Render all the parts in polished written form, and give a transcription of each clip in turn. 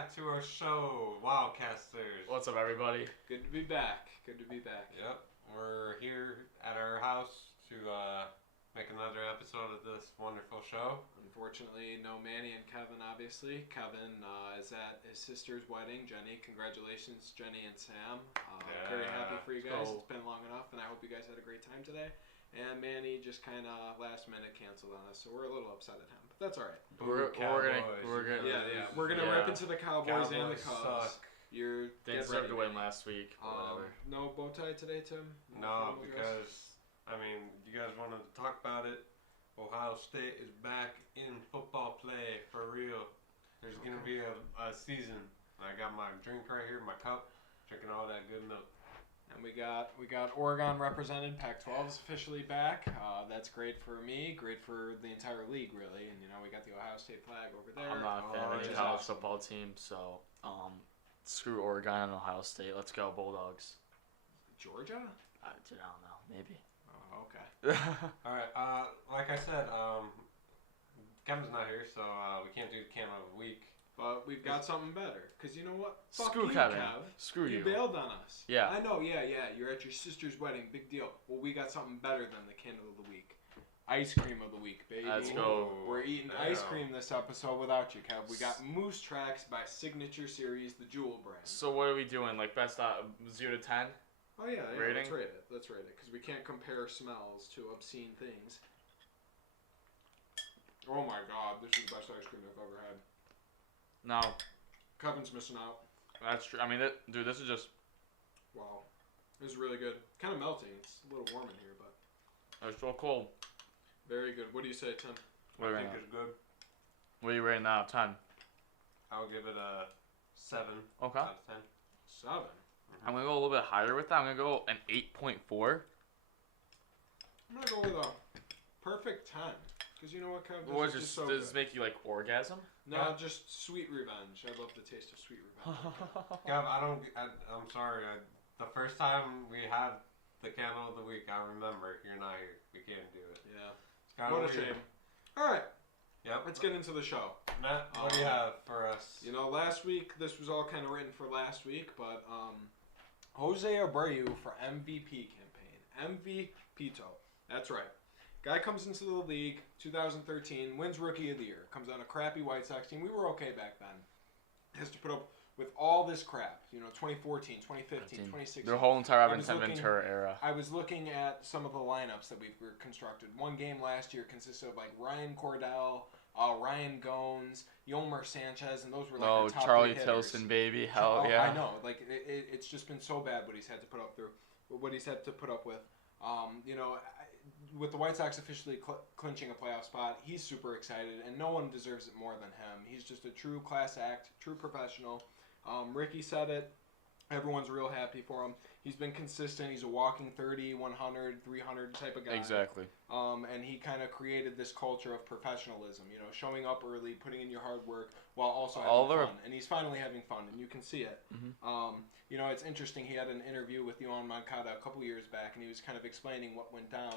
back to our show, Wildcasters. What's up, everybody? Good to be back. Yep, we're here at our house to make another episode of this wonderful show. Unfortunately, no Manny and Kevin, obviously. Kevin is at his sister's wedding. Jenny, congratulations, Jenny and Sam. Very happy for you guys. Cool. It's been long enough, and I hope you guys had a great time today. And Manny just kind of last minute canceled on us, so we're a little upset at him. But that's all right. We're gonna We're gonna rip into the Cowboys and the Cubs. Suck. They deserved to win last week. Or whatever. No bow tie today, Tim? No, because, you guys wanted to talk about it. Ohio State is back in football play for real. There's going to be a season. I got my drink right here, my cup, drinking all that good milk. And we got Oregon represented. Pac-12 is officially back. That's great for me, great for the entire league, really. And we got the Ohio State flag over there. I'm not a fan of the college football team, so screw Oregon and Ohio State. Let's go Bulldogs. Georgia? I don't know, maybe. Oh, okay. All right, like I said, Kevin's not here, so we can't do the Cam of the Week. But we've got something better. Because you know what? Screw you, Kevin. Kev. Screw you. You bailed on us. Yeah. I know, yeah. You're at your sister's wedding. Big deal. Well, we got something better than the candle of the week. Ice cream of the week, baby. Let's go. We're eating ice cream this episode without you, Kev. We got Moose Tracks by Signature Series, the Jewel brand. So what are we doing? Like best 0 to 10? Oh, yeah. Rating? Let's rate it. Because we can't compare smells to obscene things. Oh, my God. This is the best ice cream I've ever had. No. Kevin's missing out. That's true. Dude, this is just... Wow. This is really good. Kind of melting. It's a little warm in here, but... It's so cold. Very good. What do you say, Tim? I think it's good. What are you rating out of 10? I'll give it a 7 Okay. out of 10. 7. I'm going to go a little bit higher with that. I'm going to go an 8.4. I'm going to go with a perfect 10. Because you know what, Kev? Does this make you, like, orgasm? No, Yeah. just sweet revenge. I love the taste of sweet revenge. Kev, I'm sorry. The first time we had the Candle of the Week, I remember. You're not here. We can't do it. Yeah. It's kind What of a weird. shame. All right. Yep. Let's get into the show. Matt, what do you have for us? Last week, this was all kind of written for last week, but Jose Abreu for MVP campaign. MVPITO. That's right. Guy comes into the league, 2013, wins Rookie of the Year. Comes on a crappy White Sox team. We were okay back then. Has to put up with all this crap. 2014, 2015, 2016. Their whole entire Robinson Ventura era. I was looking at some of the lineups that we've constructed. One game last year consisted of like Ryan Cordell, Ryan Gones, Yolmer Sanchez, and those were like the top Charlie three hitters. Tilson, baby. Hell yeah. I know. Like it's just been so bad what he's had to put up with. With the White Sox officially clinching a playoff spot, he's super excited, and no one deserves it more than him. He's just a true class act, true professional. Ricky said it. Everyone's real happy for him. He's been consistent. He's a walking 30, 100, 300 type of guy. Exactly. And he kind of created this culture of professionalism, showing up early, putting in your hard work, while also having fun. And he's finally having fun, and you can see it. Mm-hmm. It's interesting. He had an interview with Yoan Moncada a couple years back, and he was kind of explaining what went down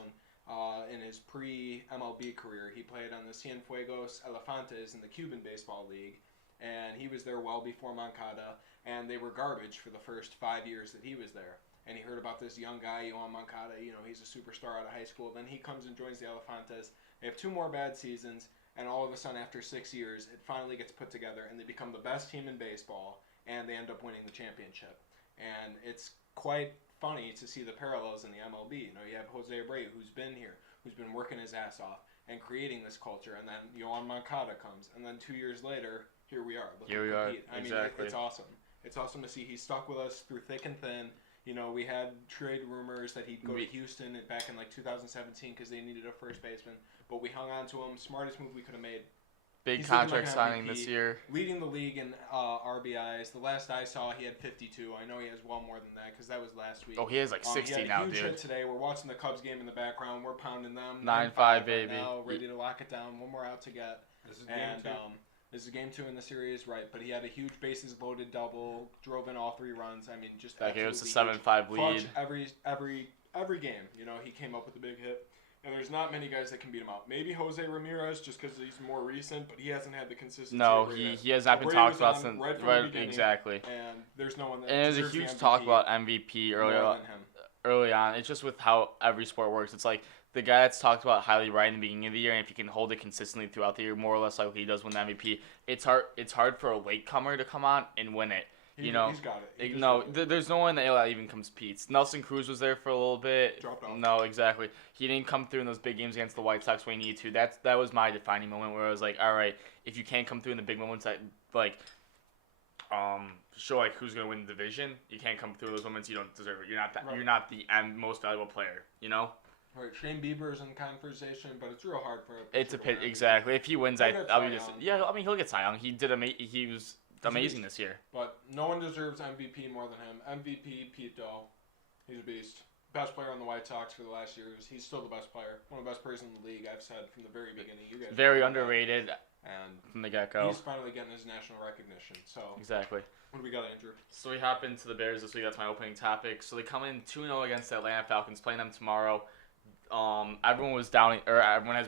in his pre-MLB career. He played on the Cienfuegos Elefantes in the Cuban Baseball League, and he was there well before Moncada, and they were garbage for the first 5 years that he was there. And he heard about this young guy, Yoan Moncada, he's a superstar out of high school. Then he comes and joins the Elefantes. They have 2 more bad seasons, and all of a sudden, after 6 years, it finally gets put together, and they become the best team in baseball, and they end up winning the championship. And it's quite funny to see the parallels in the MLB. You have Jose Abreu, who's been here, who's been working his ass off and creating this culture, and then Yoan Moncada comes, and then 2 years later, here we are. Exactly. It's awesome. It's awesome to see he stuck with us through thick and thin. We had trade rumors that he'd go to Houston back in 2017 because they needed a first baseman, but we hung on to him. Smartest move we could have made. Big contract signing this year. Leading the league in RBIs. The last I saw, he had 52. I know he has well more than that because that was last week. Oh, he has 60 now, dude. He had a huge hit today. We're watching the Cubs game in the background. We're pounding them. 9-5, baby. Now, ready to lock it down. One more out to get. This is game 2. This is game 2 in the series, right? But he had a huge bases loaded double, drove in all 3 runs. That gave us a 7-5 lead. Every game, he came up with a big hit. And there's not many guys that can beat him out. Maybe Jose Ramirez, just because he's more recent, but he hasn't had the consistency. No, he has not been talked about since right exactly. And there's no one that. And there's a huge talk about MVP early on. It's just with how every sport works. It's like the guy that's talked about highly right in the beginning of the year, and if he can hold it consistently throughout the year, more or less like he does win the MVP, it's hard for a latecomer to come on and win it. He's got it. There's no one that even competes. Nelson Cruz was there for a little bit. Dropped off. No, exactly. He didn't come through in those big games against the White Sox when he needed to. That was my defining moment where I was like, all right, if you can't come through in the big moments that show like who's gonna win the division, you can't come through those moments. You don't deserve it. You're not the most valuable player. Right, Shane Bieber's in conversation, but it's real hard for a It's a pit exactly. If he wins, I'll be just he'll get Cy Young. He was amazing this year. But no one deserves MVP more than him. MVPITO, he's a beast. Best player on the White Sox for the last years. He's still the best player. One of the best players in the league, I've said from the very beginning. You guys very underrated and from the get-go. He's finally getting his national recognition. So exactly. What do we got, Andrew? So we hop into the Bears this week. That's my opening topic. So they come in 2-0 against the Atlanta Falcons, playing them tomorrow. Everyone has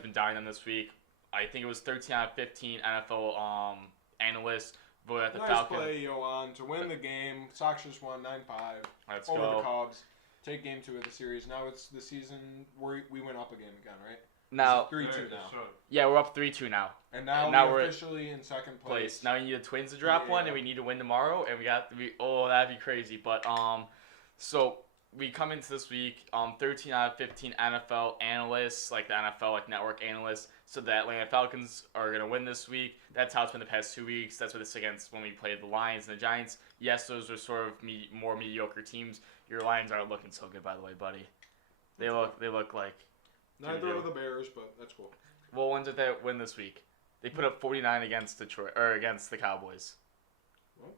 been doubting them this week. I think it was 13 out of 15 NFL analysts voted at the Falcons. Nice play, Yohan, to win the game. Sox just won 9-5 Let's over go. the Cubs. Take game 2 of the series. Now it's the season where we went up a game again, right? Now 3-2 now. Yeah, we're up 3-2 now. And now we're officially in second place. Now we need the Twins to drop one, and we need to win tomorrow, and that'd be crazy. But so we come into this week, 13 out of 15 NFL analysts, like the NFL network analysts, so the Atlanta Falcons are gonna win this week. That's how it's been the past 2 weeks. That's what it's against when we played the Lions and the Giants. Yes, those are sort of more mediocre teams. Your Lions aren't looking so good, by the way, buddy. They look like. Neither are the Bears, but that's cool. Well, when did they win this week? They put up 49 against against the Cowboys. What?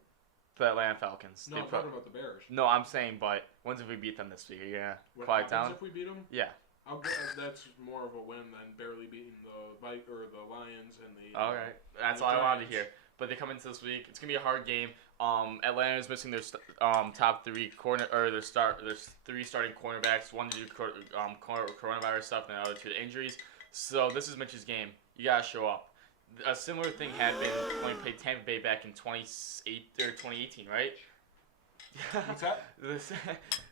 The Atlanta Falcons. No, I'm talking about the Bears. No, I'm saying, but when did we beat them this week? Are you gonna what quiet down? If we beat them? Yeah. That's more of a win than barely beating the Lions and the. All right, that's all I wanted to hear. But they come into this week. It's gonna be a hard game. Atlanta's missing their top 3 their 3 starting cornerbacks. One to do coronavirus stuff, and the other 2 to injuries. So this is Mitch's game. You gotta show up. A similar thing happened when we played Tampa Bay back in 2018, right? What's that? The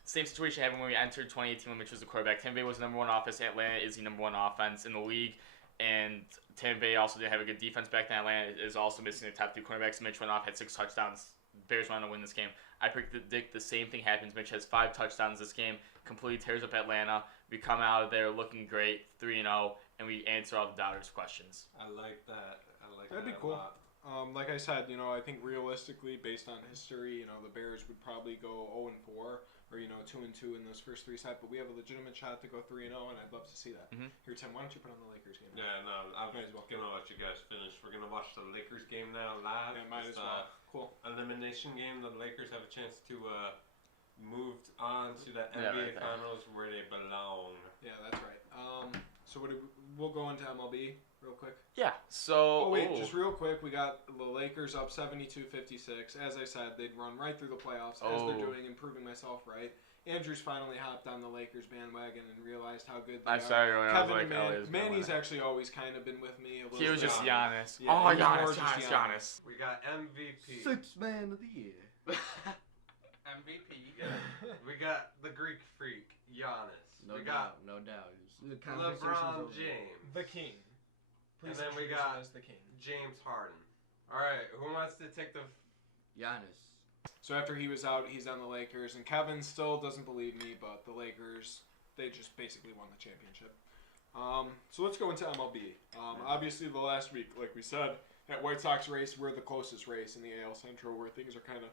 same situation happened when we entered 2018 when Mitch was the quarterback. Tampa Bay was the number 1 offense. Atlanta is the number 1 offense in the league. And Tampa Bay also didn't have a good defense back then. Atlanta is also missing their top 2 cornerbacks. Mitch went off, had 6 touchdowns. Bears went on to win this game. I predict the same thing happens. Mitch has 5 touchdowns this game, completely tears up Atlanta. We come out of there looking great, 3-0, and we answer all the doubters' questions. I like that. That'd be cool. Like I said, I think realistically, based on history, the Bears would probably go 0-4 or 2-2 in those first 3 sets. But we have a legitimate shot to go 3-0, and I'd love to see that. Mm-hmm. Here, Tim, why don't you put on the Lakers game? Yeah, no, I'm gonna let you guys finish. We're gonna watch the Lakers game now live. Yeah, might as well. Cool. Elimination game. The Lakers have a chance to move on to the NBA Finals where they belong. Yeah, that's right. So we'll go into MLB real quick. Yeah. So. Oh wait, just real quick, we got the Lakers up 72-56. As I said, they'd run right through the playoffs as they're doing, and proving myself right. Andrew's finally hopped on the Lakers bandwagon and realized how good they are. Sorry, Kevin and Manny's actually always kind of been with me. He was just Giannis. Yeah, Giannis. We got MVP. 6th man of the year. MVP. We got the Greek freak, Giannis. No doubt. LeBron James. The king. Please, and then we got as the king. James Harden. All right, who wants to take the... Giannis. So after he was out, he's on the Lakers, and Kevin still doesn't believe me, but the Lakers, they just basically won the championship. So let's go into MLB. Obviously, the last week, like we said, that White Sox race, we're the closest race in the AL Central, where things are kind of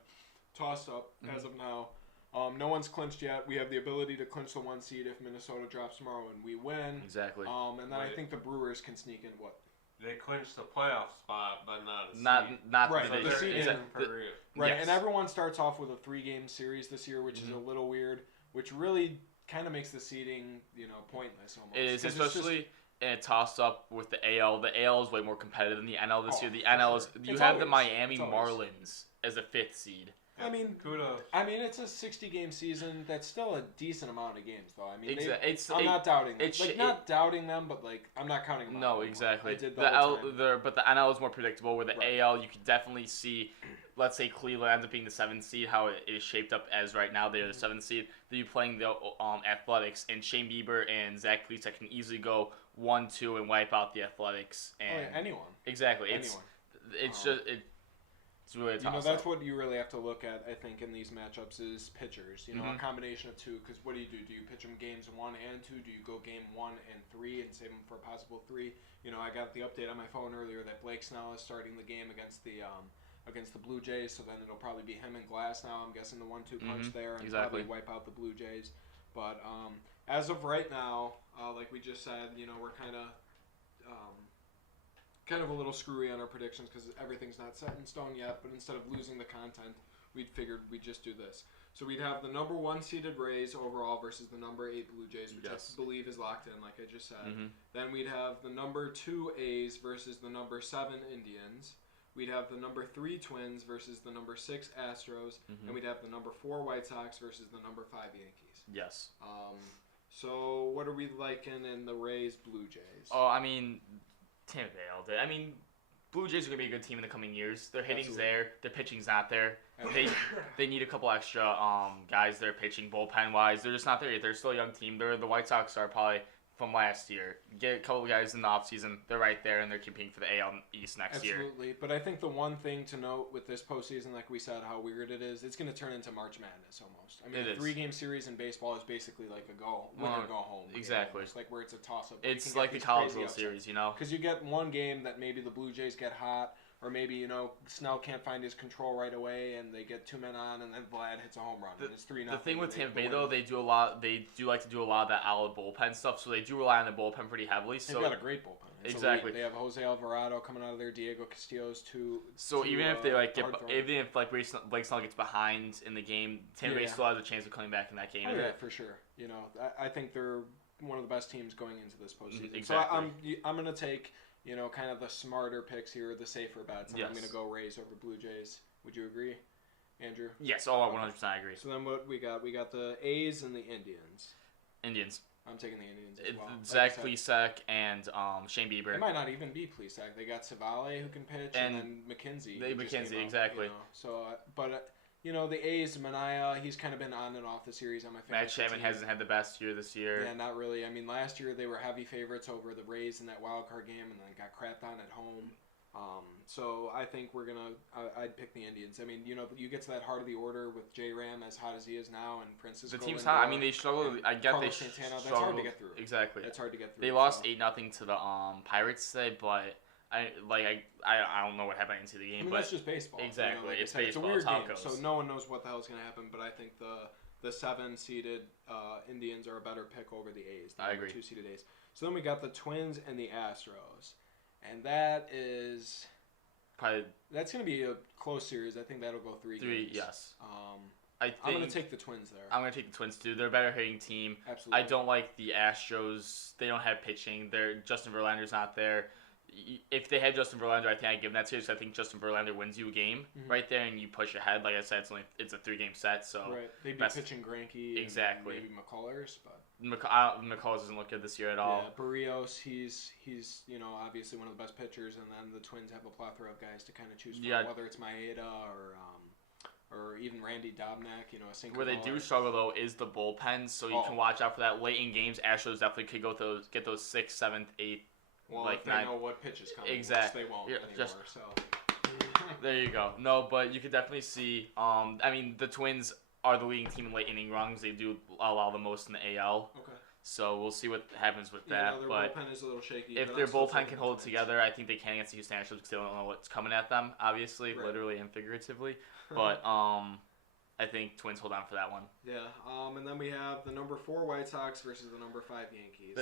tossed up as of now. No one's clinched yet. We have the ability to clinch the 1 seed if Minnesota drops tomorrow and we win. Exactly. And then I think the Brewers can sneak in what? They clinched the playoff spot, but not a seed. Not right, the the seed for real. Right, yes. And everyone starts off with a 3-game series this year, which is a little weird, which really kind of makes the seeding, pointless almost. It is, especially in a toss-up with the AL. The AL is way more competitive than the NL this year. The NL is... You have the Miami Marlins as a 5th seed. I mean, kudos. I mean, it's a 60-game season. That's still a decent amount of games, though. I mean, I'm not doubting them. Not doubting them, but I'm not counting them out. No, anymore. exactly. I did but the NL is more predictable. Where the AL, you could definitely see. Let's say Cleveland ends up being the 7th seed, how it is shaped up as right now. They're the 7th seed. They'll be playing the Athletics, and Shane Bieber and Zach Plesac can easily go 1-2 and wipe out the Athletics. And anyone. Exactly. Anyone. It's really a toss-up. That's what you really have to look at, I think, in these matchups is pitchers. A combination of two. Because what do? Do you pitch them games 1 and 2? Do you go game 1 and 3 and save them for a possible 3? I got the update on my phone earlier that Blake Snell is starting the game against the Blue Jays. So then it'll probably be him and Glass now. I'm guessing the 1-2 punch there and probably wipe out the Blue Jays. But as of right now, like we just said, we're kind of a little screwy on our predictions because everything's not set in stone yet, but instead of losing the content, we'd figured we'd just do this. So we'd have the number 1 seeded Rays overall versus the number 8 Blue Jays, which I believe is locked in, like I just said. Then we'd have the number 2 A's versus the number 7 Indians. We'd have the number 3 Twins versus the number 6 Astros, and we'd have the number 4 White Sox versus the number 5 Yankees. Yes. So what are we liking in the Rays Blue Jays? Oh, I mean, Tampa Bay all day. I mean, Blue Jays are gonna be a good team in the coming years. Their hitting's there, their pitching's not there. They need a couple extra guys there pitching bullpen wise. They're just not there yet. They're still a young team. The White Sox are probably from last year. Get a couple of guys in the offseason. They're right there, and they're competing for the AL East next year. Absolutely. But I think the one thing to note with this postseason, like we said, how weird it is, it's going to turn into March Madness almost. I mean, a 3-game series in baseball is basically like a win or go home. Exactly. It's like where it's a toss-up. It's like the College World Series, Because you get one game that maybe the Blue Jays get hot, or maybe, Snell can't find his control right away, and they get 2 men on, and then Vlad hits a home run, and it's 3-0. The thing with Tampa Bay, though, they do like to do a lot of that out bullpen stuff, so they do rely on the bullpen pretty heavily. They've got a great bullpen. Exactly. They have Jose Alvarado coming out of there, Diego Castillo's two. So even if they even if Blake Snell gets behind in the game, Tampa Bay still has a chance of coming back in that game. Oh, yeah, for sure. I think they're one of the best teams going into this postseason. Exactly. So I'm gonna take kind of the smarter picks here, the safer bets. And I'm gonna go Rays over Blue Jays. Would you agree, Andrew? Yes. 100% agree. So then what we got? We got the A's and the Indians. Indians. I'm taking the Indians as well. Zach Plesac and Shane Bieber. It might not even be Plesac. They got Savale who can pitch, and then McKenzie. Exactly. So, the A's, Manaea, he's kind of been on and off the series on my favorite. Matt Chapman hasn't had the best year this year. Yeah, not really. I mean, last year they were heavy favorites over the Rays in that Wildcard game, and then got crapped on at home. So I think I'd pick the Indians. I mean, you get to that heart of the order with J-Ram as hot as he is now, and Francisco. The team's hot. I mean, they struggle. I get Carlos they Santana. struggle. That's hard to get through. Exactly. That's hard to get through. They lost 8-0 to the Pirates today, but I don't know what happened into the game. I mean, but that's just baseball. Exactly. It's baseball. It's a weird game, so no one knows what the hell's going to happen. But I think the 7-seeded Indians are a better pick over the A's. I agree. 2-seeded A's. So then we got the Twins and the Astros, and that is. Probably, that's going to be a close series. I think that'll go 3 games. Yes. I'm going to take the Twins there. I'm going to take the Twins, too. They're a better hitting team. Absolutely. I don't like the Astros. They don't have pitching. Justin Verlander's not there. If they had Justin Verlander, I think I'd give them that series. I think Justin Verlander wins you a game right there, and you push ahead. Like I said, it's a 3-game set. So right. They'd be pitching Greinke. Exactly. And maybe McCullers, but McCullers doesn't look good this year at all. Yeah, Barrios, he's obviously one of the best pitchers, and then the Twins have a plethora of guys to kind of choose from, whether it's Maeda or even Randy Dobnak, a single. Where they do struggle though is the bullpen, so you can watch out for that late in games. Astros definitely could get those 6th, 7th, 8th. Well, if they know what pitch is coming, exactly. Which they won't anymore. So there you go. No, but you could definitely see. I mean, the Twins are the leading team in late inning runs. They do allow the most in the AL. Okay. So we'll see what happens with that. Their but bullpen is a little shaky. If their bullpen can hold it together, I think they can against the Houston Astros because they don't know what's coming at them, obviously, literally and figuratively. But I think Twins hold on for that one. Yeah. And then we have the number 4 White Sox versus the number 5 Yankees.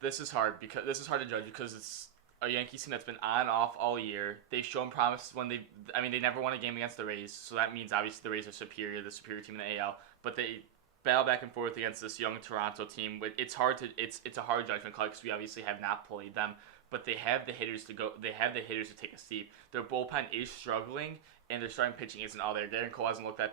This is hard to judge because it's a Yankees team that's been on and off all year. They've shown promise when they never won a game against the Rays, so that means obviously the Rays are the superior team in the AL. But they battle back and forth against this young Toronto team. It's a hard judgment call because we obviously have not played them. But they have the hitters to go. They have the hitters to take a seat. Their bullpen is struggling, and their starting pitching isn't all there. Garrett Cole hasn't looked their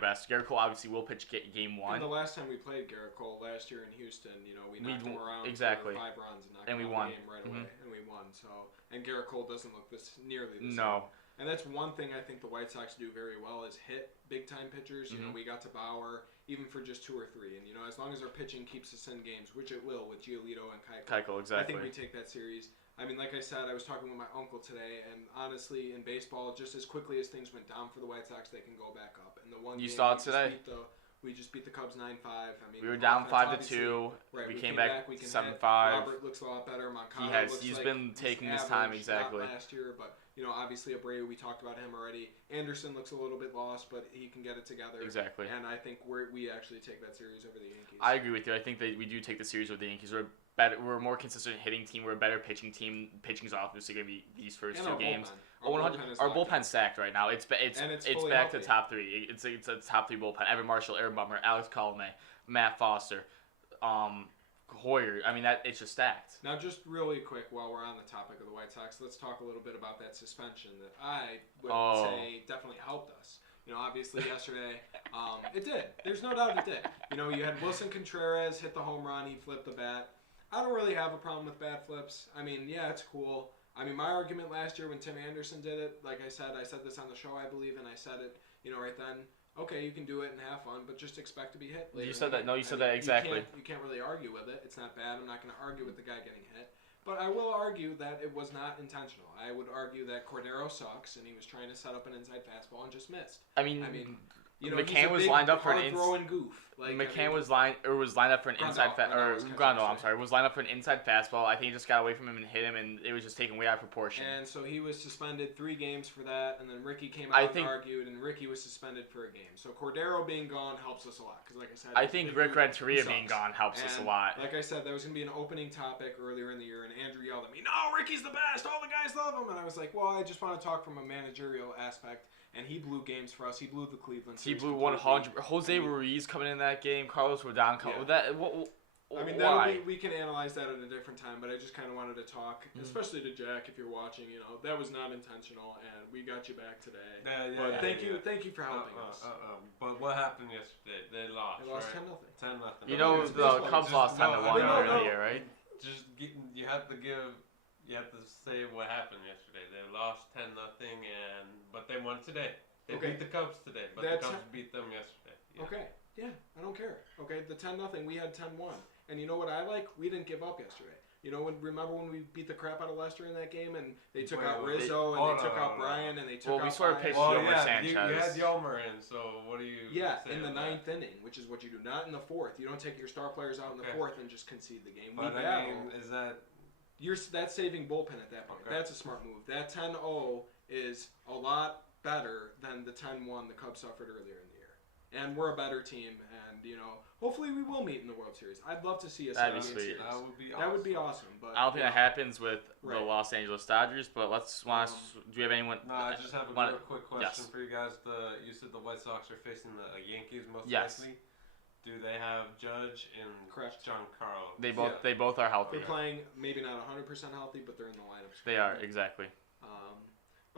best. Garrett Cole obviously will pitch game 1. And the last time we played Garrett Cole last year in Houston, we knocked him around exactly. for 5 runs and knocked and him we out won. of the game right away, and we won. So, and Garrett Cole doesn't look nearly the same. No. And that's one thing I think the White Sox do very well is hit big-time pitchers. We got to Bauer even for just 2 or 3. And, as long as our pitching keeps us in games, which it will with Giolito and Keuchel, exactly. I think we take that series. I mean, like I said, I was talking with my uncle today, and honestly, in baseball, just as quickly as things went down for the White Sox, they can go back up. And the one you game saw it today. We just beat the Cubs 9-5. I mean, we were down 5-2. Right, we came back 7-5. Robert looks a lot better. Moncada he's been taking his time exactly. Not last year, but obviously Abreu, we talked about him already. Anderson looks a little bit lost, but he can get it together. Exactly. And I think we actually take that series over the Yankees. I agree with you. I think that we do take the series over the Yankees. We're better. We're a more consistent hitting team. We're a better pitching team. Pitching's obviously going to be these first 2 games. Our bullpen's stacked right now. It's back healthy. to top 3. It's a top 3 bullpen. Evan Marshall, Aaron Bummer, Alex Colomé, Matt Foster, Hoyer. I mean, it's just stacked. Now, just really quick, while we're on the topic of the White Sox, let's talk a little bit about that suspension that I would say definitely helped us. Obviously yesterday, it did. There's no doubt it did. You had Wilson Contreras hit the home run. He flipped the bat. I don't really have a problem with bat flips. I mean, yeah, it's cool. I mean, my argument last year when Tim Anderson did it, like I said this on the show, I believe, and I said it, right then. Okay, you can do it and have fun, but just expect to be hit later. You said that. No, you said that exactly. You can't really argue with it. It's not bad. I'm not going to argue with the guy getting hit. But I will argue that it was not intentional. I would argue that Cordero sucks, and he was trying to set up an inside fastball and just missed. I mean McCann was lined up for an throwing goof. McCann was lined up for an inside was lined up for an inside fastball. I think he just got away from him and hit him, and it was just taken way out of proportion. And so he was suspended 3 games for that, and then Ricky came out and argued, and Ricky was suspended for a game. So Cordero being gone helps us a lot, because like I said, I think Rick Renteria being gone helps us a lot. Like I said, that was going to be an opening topic earlier in the year, and Andrew yelled at me, "No, Ricky's the best. All the guys love him." And I was like, "Well, I just want to talk from a managerial aspect." And he blew games for us. He blew the Cleveland series. He blew 100. Jose Ruiz coming in that game. Carlos Rodon. We can analyze that at a different time. But I just kind of wanted to talk, especially to Jack, if you're watching. That was not intentional, and we got you back today. Thank you for helping us. But what happened yesterday? They lost. They lost right? 10-0. The Cubs lost 10-1 earlier in the year, right? You have to say what happened yesterday. They lost 10-0, but they won today. They beat the Cubs today, but the Cubs beat them yesterday. Yeah. Okay, yeah, I don't care. Okay, the 10-0, we had 10-1, and you know what I like? We didn't give up yesterday. Remember when we beat the crap out of Lester in that game, and they took out Rizzo, and they took out Bryan, and they took out. Well, we sort of pitched Sanchez. You had Yelmer in, so what do you? Yeah, in the 9th inning, which is what you do, not in the 4th. You don't take your star players out in the 4th and just concede the game. But is that? That's saving bullpen at that point. Okay. That's a smart move. That 10-0 is a lot better than the 10-1 the Cubs suffered earlier in the year. And we're a better team, and hopefully we will meet in the World Series. I'd love to see us. That'd be sweet. That would be awesome. But I don't think that happens with the Los Angeles Dodgers. But do we have anyone? No, I just have a real quick question for you guys. You said the White Sox are facing the Yankees most likely. Do they have Judge and Giancarlo? They both are healthy. They're playing maybe not 100% healthy, but they're in the lineup. They are, exactly.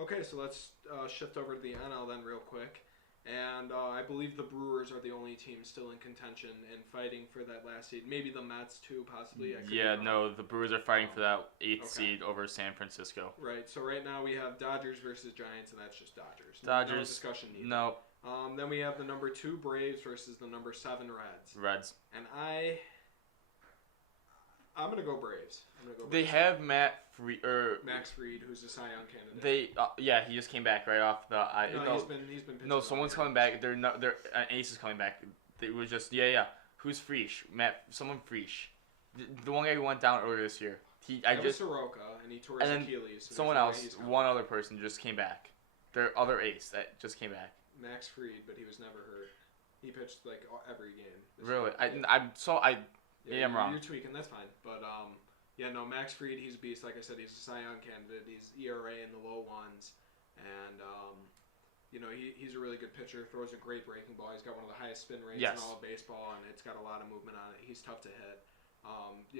Okay, so let's shift over to the NL then real quick. And I believe the Brewers are the only team still in contention and fighting for that last seed. Maybe the Mets too, possibly. The Brewers are fighting for that 8th seed over San Francisco. Right, so right now we have Dodgers versus Giants, and that's just Dodgers. No discussion needed. No. Then we have the number 2 Braves versus the number 7 Reds. And I'm gonna go Braves. They have Max Fried, who's a Cy Young candidate. He just came back right off the. He's been. No, someone's coming back. An ace is coming back. It was just Who's Frisch? Someone Frisch. The one guy who went down earlier this year. Was Soroka, and he tore his Achilles. So someone else, one other person, just came back. Their other ace that just came back. Max Fried, but he was never hurt. He pitched like every game. Really? I'm wrong. You're tweaking. That's fine. But Max Fried, he's a beast. Like I said, he's a Cy Young candidate. He's ERA in the low 1s, and he's a really good pitcher. Throws a great breaking ball. He's got one of the highest spin rates in all of baseball, and it's got a lot of movement on it. He's tough to hit.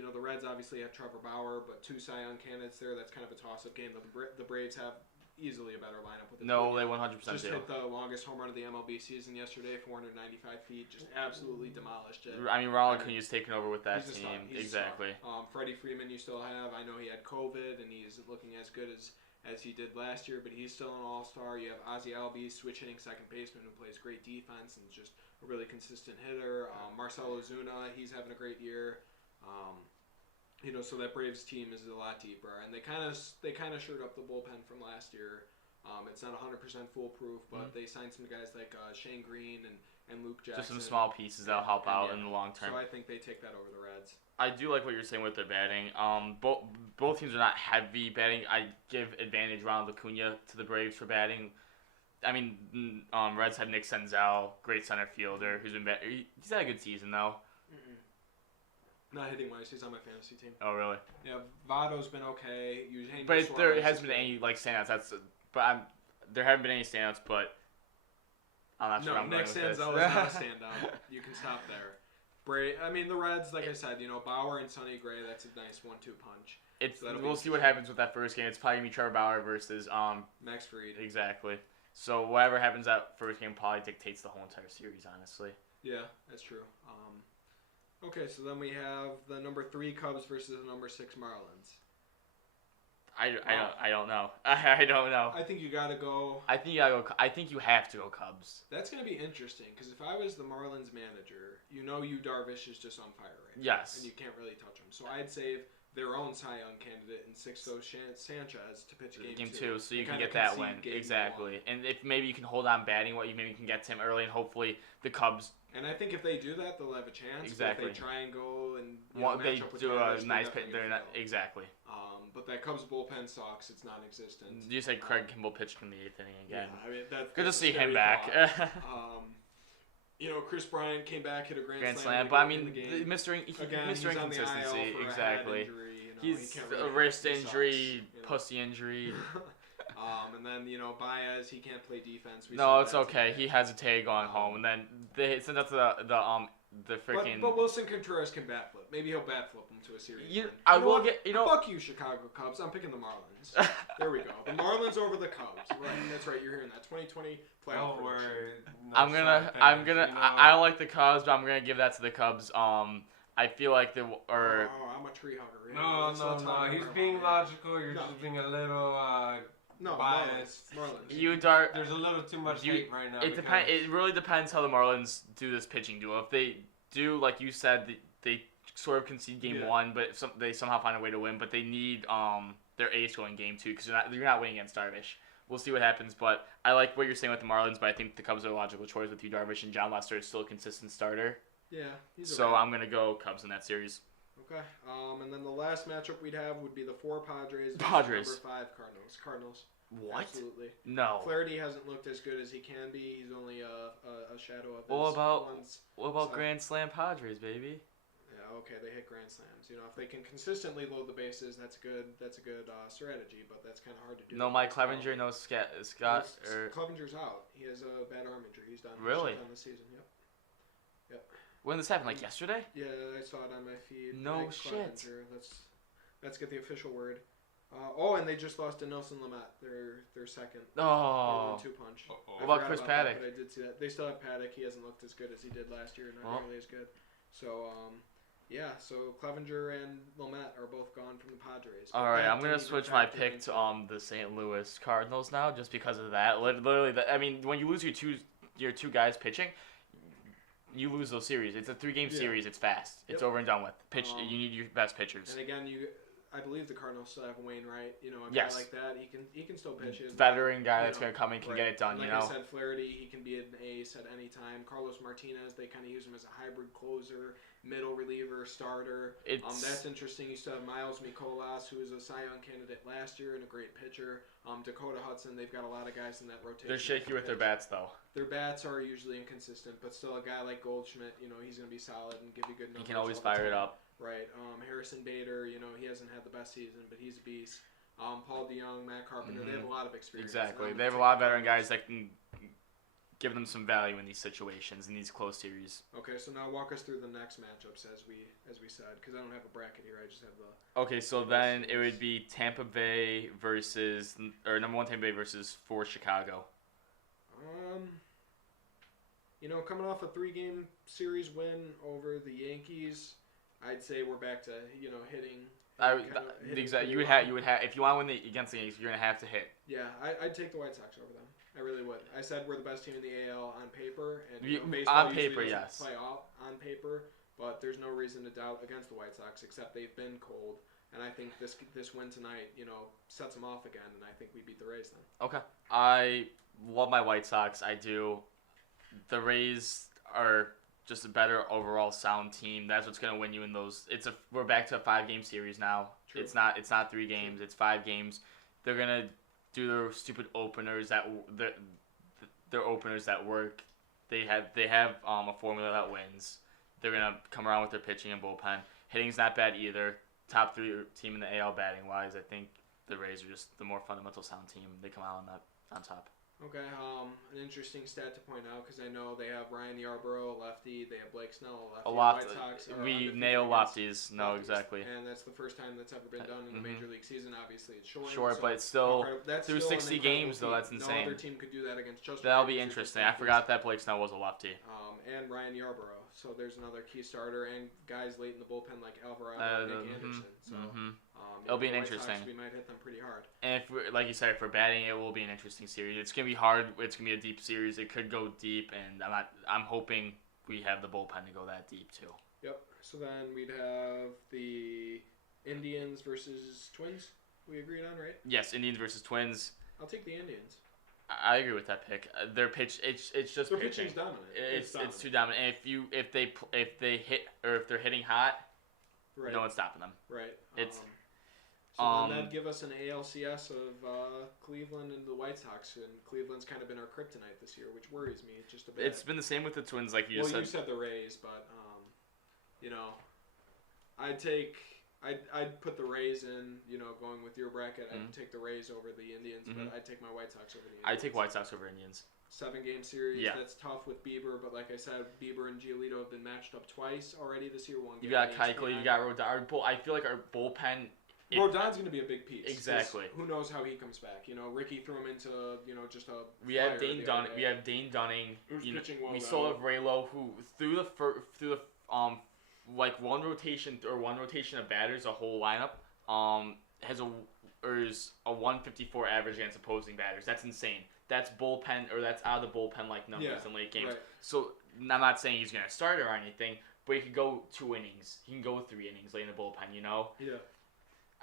The Reds obviously have Trevor Bauer, but 2 Cy Young candidates there. That's kind of a toss-up game. The Braves have easily a better lineup with No, Acuna. they 100% Just do. hit the longest home run of the MLB season yesterday, 495 feet. Just absolutely demolished it. I mean, Ronald Acuna's taken over with that He's a team. star. He's Exactly. a star. Freddie Freeman you still have. I know he had COVID, and he's looking as good as he did last year, but he's still an all-star. You have Ozzie Albies, switch-hitting second baseman who plays great defense and is just a really consistent hitter. Marcell Ozuna, he's having a great year. So that Braves team is a lot deeper, and they kind of shored up the bullpen from last year. It's not 100% foolproof, but they signed some guys like Shane Green and Luke Jackson. Just some small pieces that'll help out in the long term. So I think they take that over the Reds. I do like what you're saying with their batting. Both teams are not heavy batting. I give advantage Ronald Acuna to the Braves for batting. I mean, Reds have Nick Senzel, great center fielder, who's been he's had a good season though. Not hitting wise, he's on my fantasy team. Oh really? Yeah, Vado's been okay. But there hasn't been any standouts. There haven't been any standouts. But I'm not sure. Nick Senzel is not a standout. You can stop there. The Reds, like I said, Bauer and Sonny Gray. That's a nice 1-2 punch. We'll see what happens with that first game. It's probably gonna be Trevor Bauer versus Max Fried. Exactly. So whatever happens that first game probably dictates the whole entire series. Honestly. Yeah, that's true. Okay, so then we have the number 3 Cubs versus the number 6 Marlins. I don't know. I don't know. I think you gotta go. I think you have to go Cubs. That's gonna be interesting because if I was the Marlins manager, Yu Darvish is just on fire right now. Yes. And you can't really touch him. So I'd save their own Cy Young candidate and Sixto Sanchez to pitch game 2, so you can get that win. Exactly. And if maybe you can hold on batting, maybe you can get to him early, and hopefully the Cubs. And I think if they do that, they'll have a chance. Exactly. But if they try and go and they match up with do Darvish, a nice pitch. they're not Exactly. But that Cubs bullpen sucks. It's non-existent. You said Craig Kimball pitched in the 8th inning again. Yeah, that's good to see him back. Chris Bryant came back, hit a grand slam, but Mr. Inconsistency. Exactly. He's a wrist injury, pussy injury. And then Baez, he can't play defense. No, it's okay. He has a tag going home, and then they sent out the freaking. But Wilson Contreras can bat flip. Maybe he'll bat flip him to a series. Fuck you, Chicago Cubs. I'm picking the Marlins. There we go. The Marlins over the Cubs. Right, that's right. You're hearing that 2020 playoff. Don't worry. I like the Cubs, but I'm gonna give that to the Cubs. I feel like I'm a tree hugger. No. He's being logical. You're just being a little biased. Marlins. There's a little too much hate right now. It really depends how the Marlins do this pitching duel. If they do, like you said, they sort of concede game 1, but they somehow find a way to win. But they need their ace going game 2 because you're not winning against Darvish. We'll see what happens, but I like what you're saying with the Marlins. But I think the Cubs are a logical choice with Darvish, and John Lester is still a consistent starter. Yeah. So I'm gonna go Cubs in that series. Okay. And then the last matchup we'd have would be the 4 Padres. Versus number 5 Cardinals. What? Absolutely. No. Flaherty hasn't looked as good as he can be. He's only a shadow of his What about Grand Slam Padres, baby? Yeah, okay, they hit grand slams. If they can consistently load the bases, that's a good strategy. But that's kind of hard to do. No, Mike Clevenger, no Scott. Clevenger's out. He has a bad arm injury. He's done. Really? He's done this season. Yep. When did this happen? Like yesterday? Yeah, I saw it on my feed. No shit. Let's get the official word. And they just lost to Nelson Lamet. Their second. Oh. 1-2 punch. What about Chris Paddock? But I did see that. They still have Paddock. He hasn't looked as good as he did last year. Not nearly as good. So, so Clevenger and Lamet are both gone from the Padres. All right, I'm gonna switch my pick to the St. Louis Cardinals now, just because of that. Literally, when you lose your two guys pitching, you lose those series. It's a 3-game series. It's fast. It's over and done with. You need your best pitchers. And again, I believe the Cardinals still have Wainwright. A guy like that, he can still pitch. Veteran guy that's gonna come in can get it done. Like I said, Flaherty, he can be an ace at any time. Carlos Martinez, they kind of use him as a hybrid closer, middle reliever, starter. That's interesting. You still have Miles Mikolas, who was a Cy Young candidate last year and a great pitcher. Dakota Hudson, they've got a lot of guys in that rotation. They're shaky with their bats, though. Their bats are usually inconsistent, but still a guy like Goldschmidt, he's going to be solid and give you good numbers. He can always fire it up. Right. Harrison Bader, he hasn't had the best season, but he's a beast. Paul DeYoung, Matt Carpenter, they have a lot of experience. Exactly. They have a lot of veteran guys that can give them some value in these situations, in these close series. Okay, so now walk us through the next matchups as we said, because I don't have a bracket here. I just have the. Okay, so then it would be Tampa Bay versus number 1 Tampa Bay versus 4 Chicago. Coming off a 3-game series win over the Yankees, I'd say we're back to hitting. Exactly. You would have if you want to win against the Yankees, you're gonna have to hit. Yeah, I'd take the White Sox over them. I really would. I said we're the best team in the AL on paper, and baseball on paper, yes. Play out on paper, but there's no reason to doubt against the White Sox except they've been cold, and I think this win tonight, sets them off again, and I think we beat the Rays then. Okay. I love my White Sox. I do. The Rays are just a better overall sound team. That's what's gonna win you in those. We're back to a 5-game series now. True. It's not 3 games. It's 5 games. They're gonna do their stupid openers their openers that work. They have a formula that wins. They're gonna come around with their pitching and bullpen. Hitting's not bad either. Top 3 team in the AL batting wise. I think the Rays are just the more fundamental sound team. They come out on top. Okay, an interesting stat to point out because I know they have Ryan Yarbrough, a lefty. They have Blake Snell, a lefty. White Sox we nail lefties. No, exactly. And that's the first time that's ever been done in a major league season. Obviously, it's short. Short, but it's still through 60 games though. That's insane. No other team could do that against just. That'll be interesting. I forgot that Blake Snell was a lefty. And Ryan Yarbrough. So there's another key starter and guys late in the bullpen like Alvarado and Nick Anderson. So. It'll be an interesting. We might hit them pretty hard. And like you said, if we're batting, it will be an interesting series. It's gonna be hard. It's gonna be a deep series. It could go deep, and I'm hoping we have the bullpen to go that deep too. Yep. So then we'd have the Indians versus Twins. We agreed on, right? Yes, Indians versus Twins. I'll take the Indians. I agree with that pick. Their pitch, it's just their pitching. Pitching's dominant. It's too dominant. And if they hit or if they're hitting hot, right. No one's stopping them. Right. It's. So then that'd give us an ALCS of Cleveland and the White Sox, and Cleveland's kind of been our kryptonite this year, which worries me just a bit. It's been the same with the Twins, like you just said. Well, you said the Rays, but I'd put the Rays in. Going with your bracket, I'd take the Rays over the Indians, but I'd take my White Sox over the Indians. I'd take White Sox over Indians. 7-game series. Yeah. That's tough with Bieber, but like I said, Bieber and Giolito have been matched up twice already this year. One game. You got Keuchel, you got Rodon. I feel like our bullpen. Rodon's going to be a big piece. Exactly. Who knows how he comes back? Ricky threw him into just a. We have Dane Dunning. Who's pitching well. We still have Raylo, who through the one rotation of batters, a whole lineup has is a 154 average against opposing batters. That's insane. That's bullpen or that's out of the bullpen like numbers in late games. Right. So I'm not saying he's going to start or anything, but he could go 2 innings. He can go 3 innings late in the bullpen. Yeah.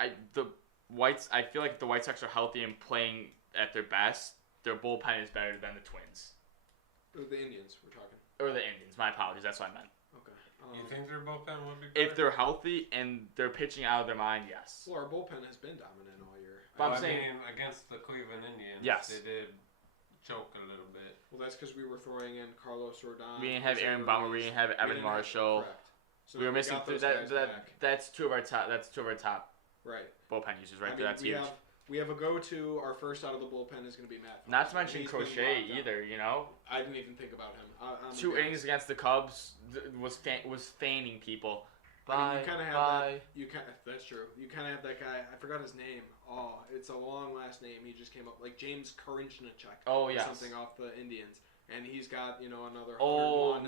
I feel like if the White Sox are healthy and playing at their best, their bullpen is better than the Twins. Or the Indians, we're talking. Or the Indians. My apologies. That's what I meant. Okay. You think their bullpen would be better? If they're healthy and they're pitching out of their mind, yes. Well, our bullpen has been dominant all year. But I'm saying against the Cleveland Indians, yes. They did choke a little bit. Well, that's because we were throwing in Carlos Rodon. We didn't have Aaron Bummer. We didn't have Evan Marshall. So we were missing that's two of our top. Right. Bullpen users right there. That's huge. We have a go-to. Our first out of the bullpen is going to be Matt. Not to mention Crochet either. I didn't even think about him. 2 innings against the Cubs was fanning people. You kind of have that. That's true. You kind of have that guy. I forgot his name. Oh, it's a long last name. He just came up like James Karinchnicek. Oh yes. Something off the Indians. And he's got, another 101.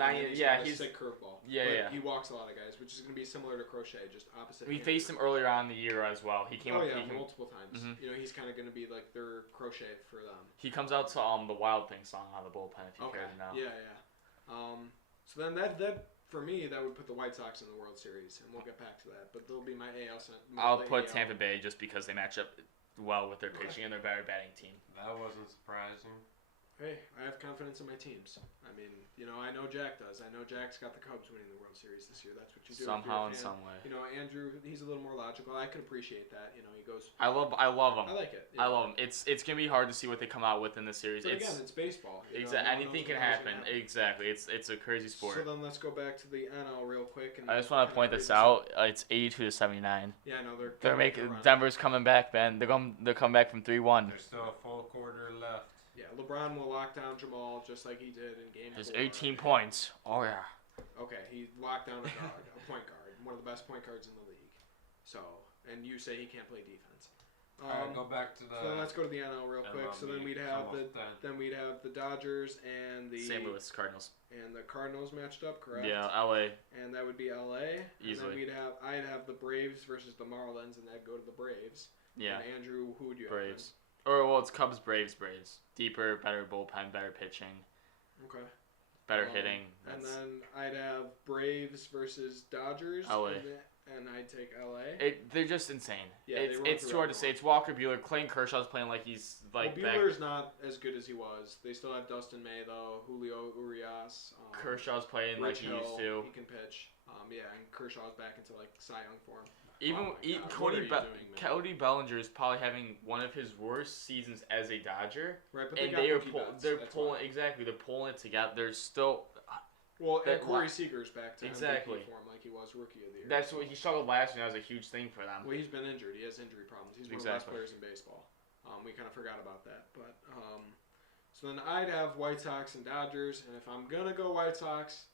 He's a sick curveball. Yeah. He walks a lot of guys, which is going to be similar to Crochet, just opposite. We faced him earlier on in the year as well. He came multiple times. Mm-hmm. He's kind of going to be like their Crochet for them. He comes out to the Wild Thing song on the bullpen if you care to know. Yeah. So then that for me, that would put the White Sox in the World Series, and we'll get back to that. But they'll be my AL. I'll put Tampa Bay just because they match up well with their pitching and their better batting team. That wasn't surprising. Hey, I have confidence in my teams. I mean, I know Jack does. I know Jack's got the Cubs winning the World Series this year. That's what you do. Somehow in some way. Andrew, he's a little more logical. I could appreciate that. He goes. I love him. I like it. I love him. It's gonna be hard to see what they come out with in this series. But again, it's baseball. Exactly. Anything can happen. Exactly. It's a crazy sport. So then let's go back to the NL real quick. And I just want to point this out. It's 82-79. Yeah, no, they're making Denver's coming back, man. They're coming back from 3-1. There's still a full quarter left. Yeah, LeBron will lock down Jamal just like he did in Game 4. His 18 points. Oh, yeah. Okay, he locked down a point guard, one of the best point guards in the league. So, and you say he can't play defense. All right, go back to the. So let's go to the NL real quick. MLB. So then we'd have the Dodgers and the St. Louis Cardinals. and the Cardinals matched up, correct? Yeah, LA. And that would be LA. Easily. And then I'd have the Braves versus the Marlins, and that'd go to the Braves. Yeah. And Andrew, who would you Braves. Or, well, it's Cubs, Braves. Deeper, better bullpen, better pitching. Okay. Better hitting. And then I'd have Braves versus Dodgers. LA. And I'd take LA. They're just insane. Yeah, it's too hard to say. It's Walker Buehler. Clayton Kershaw's playing like he's like. Well, Buehler's not as good as he was. They still have Dustin May though, Julio Urias. Kershaw's playing Rich like he used Hill, to. He can pitch. And Kershaw's back into like Cy Young form. Cody Bellinger is probably having one of his worst seasons as a Dodger. Right, but and they're pulling it together. They're still. Well, and Corey Seager's back to MVP form like he was Rookie of the Year. That's what he struggled last year. That was a huge thing for them. Well, he's been injured. He has injury problems. He's one of the best players in baseball. We kind of forgot about that, but so then I'd have White Sox and Dodgers, and if I'm gonna go White Sox,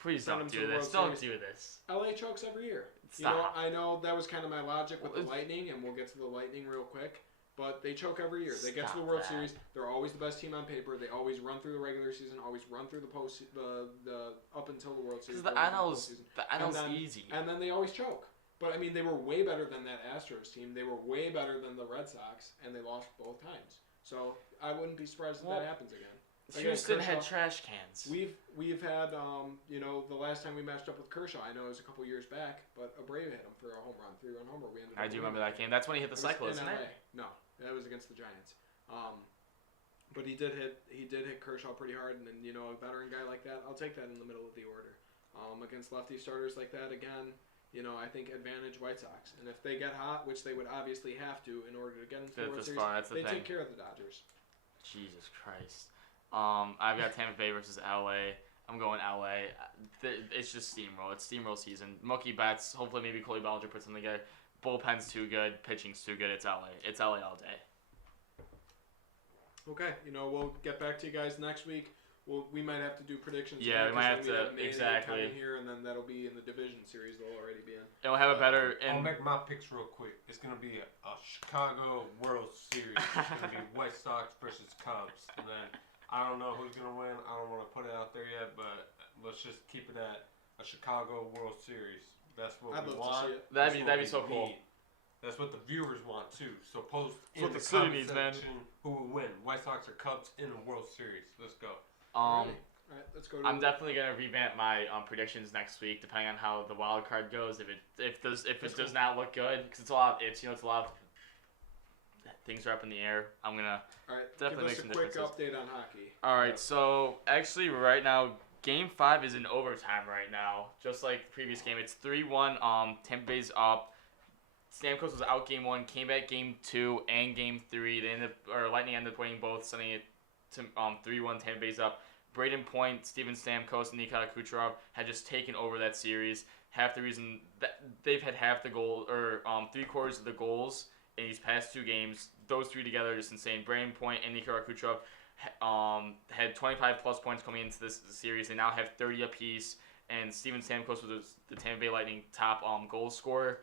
please don't do this. Don't do this. LA chokes every year. Stop. I know that was kind of my logic with the Lightning, and we'll get to the Lightning real quick. But they choke every year. They get to the World Series. They're always the best team on paper. They always run through the regular season. Always run through the up until the World Series. Because the NL's easy. And then they always choke. But I mean, they were way better than that Astros team. They were way better than the Red Sox, and they lost both times. So I wouldn't be surprised if that happens again. Houston had trash cans. We've had the last time we matched up with Kershaw, I know it was a couple years back, but Abreu hit him for a home run, 3-run homer. I do remember that game. That's when he hit the cycle, isn't it? No, that was against the Giants. But he did hit Kershaw pretty hard, and then a veteran guy like that, I'll take that in the middle of the order. Against lefty starters like that, again, I think advantage White Sox, and if they get hot, which they would obviously have to in order to get into the World Series, they take care of the Dodgers. Jesus Christ. I've got Tampa Bay versus LA. I'm going LA. It's just steamroll. It's steamroll season. Mookie Betts. Hopefully, maybe Cody Bellinger puts something together. Bullpen's too good. Pitching's too good. It's LA. It's LA all day. Okay. We'll get back to you guys next week. We might have to do predictions. Yeah, we might have to coming here, and then that'll be in the division series. They'll already be in. And we'll have a better. I'll make my picks real quick. It's gonna be a Chicago World Series. It's gonna be White Sox versus Cubs, and then. I don't know who's going to win. I don't want to put it out there yet, but let's just keep it at a Chicago World Series. That's what we want. That'd be so cool. That's what the viewers want, too. So post in what the comment section who will win, White Sox or Cubs in the World Series. Let's go. All right, let's go. I'm definitely going to revamp my predictions next week, depending on how the wild card goes. If it does not look good, because it's a lot of things are up in the air. I'm gonna definitely make some differences. Give us a quick update on hockey. All right, so actually right now, Game 5 is in overtime right now. Just like the previous game, it's 3-1. Tampa Bay's up. Stamkos was out Game 1, came back Game 2 and Game 3. Lightning ended up winning both, sending it to 3-1. Tampa Bay's up. Braden Point, Steven Stamkos, and Nikita Kucherov had just taken over that series. Half the reason that they've had half the goal or 3/4 of the goals in these past 2 games. Those 3 together are just insane. Braden Point and Nikita Kucherov had 25 plus points coming into this series. They now have 30 apiece. And Steven Stamkos was the Tampa Bay Lightning top goal scorer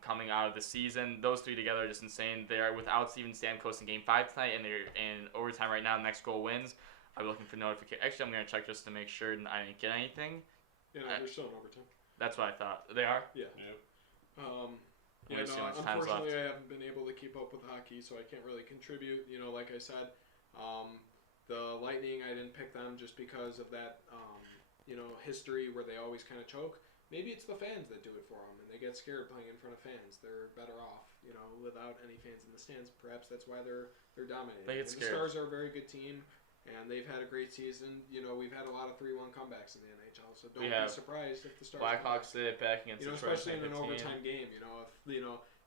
coming out of the season. Those 3 together are just insane. They are without Steven Stamkos in Game 5 tonight, and they're in overtime right now. Next goal wins. I'm looking for notification. Actually, I'm going to check just to make sure that I didn't get anything. Yeah, they're still in overtime. That's what I thought. They are? Yeah. Unfortunately, I haven't been able to keep up with hockey, so I can't really contribute. Like I said, the Lightning, I didn't pick them just because of that, history where they always kind of choke. Maybe it's the fans that do it for them, and they get scared playing in front of fans. They're better off, without any fans in the stands. Perhaps that's why they're dominating. They get scared. The Stars are a very good team, and they've had a great season. We've had a lot of 3-1 comebacks in the NHL, so don't be surprised if the Stars. Blackhawks did it back against Detroit. Especially in an overtime game. If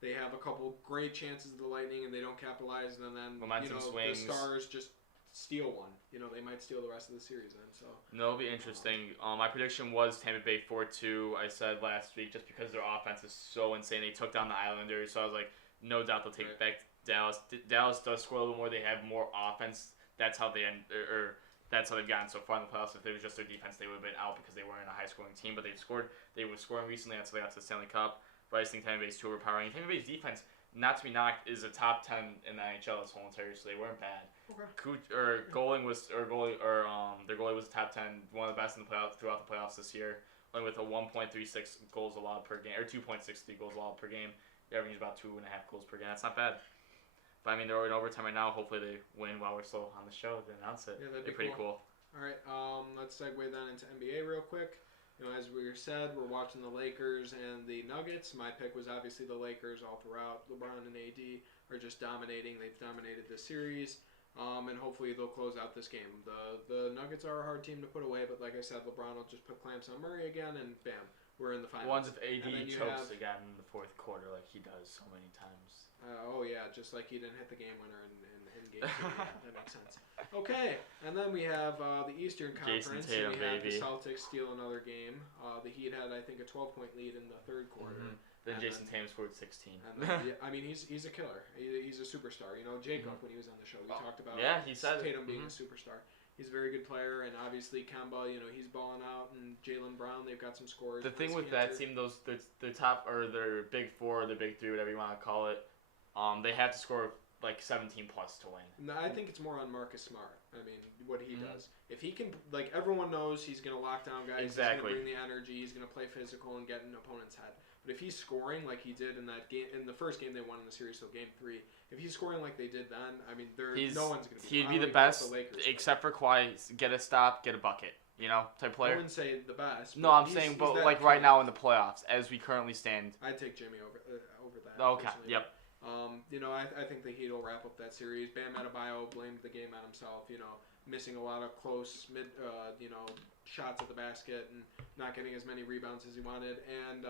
they have a couple great chances of the Lightning and they don't capitalize, and then momentum swings. The Stars just steal one. They might steal the rest of the series then. So it'll be interesting. My prediction was Tampa Bay 4-2. I said last week just because their offense is so insane. They took down the Islanders, so I was like, no doubt they'll take back Dallas does score a little bit more. They have more offense. That's how they end, or that's how they've gotten so far in the playoffs. If it was just their defense, they would have been out because they weren't a high-scoring team. But they've scored. They were scoring recently. That's how they got to the Stanley Cup. But I just think Tampa Bay's too overpowering. Tampa Bay's defense, not to be knocked, is a top 10 in the NHL this whole entire year, so they weren't bad. Okay. Their goalie was a top 10, one of the best in the playoffs throughout the playoffs this year. Only with a 1.36 goals allowed per game, or 2.63 goals allowed per game. They're averaging about 2.5 goals per game. That's not bad. But I mean, they're in overtime right now. Hopefully they win while we're still on the show to announce it. Yeah, that'd be pretty cool. All right, let's segue then into NBA real quick. You know, as we said, we're watching the Lakers and the Nuggets. My pick was obviously the Lakers all throughout. LeBron and AD are just dominating. They've dominated this series, and hopefully they'll close out this game. The Nuggets are a hard team to put away, but like I said, LeBron will just put clamps on Murray again, and bam, we're in the finals. Ones if AD chokes again in the fourth quarter like he does so many times. Oh yeah, just like he didn't hit the game winner in game 2. Yeah, that makes sense. Okay, and then we have the Eastern Conference. Tatum, and we have baby. the Celtics steal another game. The Heat had, I think, a 12-point lead in the third quarter. Mm-hmm. Then Jason Tatum scored 16. And then, yeah, I mean, he's a killer. He's a superstar. You know, Jacob, when he was on the show, we talked about he said Tatum being a superstar. He's a very good player, and obviously Kemba, you know, he's balling out, and Jaylen Brown, they've got some scores. The thing with that team, the top or their big four, their big three, whatever you want to call it, they have to score like 17 plus to win. No, I think it's more on Marcus Smart. I mean, what he does. If he can, like, everyone knows he's going to lock down guys. Exactly. He's going to bring the energy. He's going to play physical and get in an opponent's head. But if he's scoring like he did in that game, in the first game they won in the series, so game 3, if he's scoring like they did then, I mean, no one's going to be. He'd be the best, except for Kawhi. Get a stop, get a bucket. You know, type player. I wouldn't say the best. No, I'm saying, but like right now in the playoffs, as we currently stand. I'd take Jimmy over that. Okay. Personally. Yep. You know, I think the Heat will wrap up that series. Bam Adebayo blamed the game on himself. You know, missing a lot of close shots at the basket and not getting as many rebounds as he wanted. And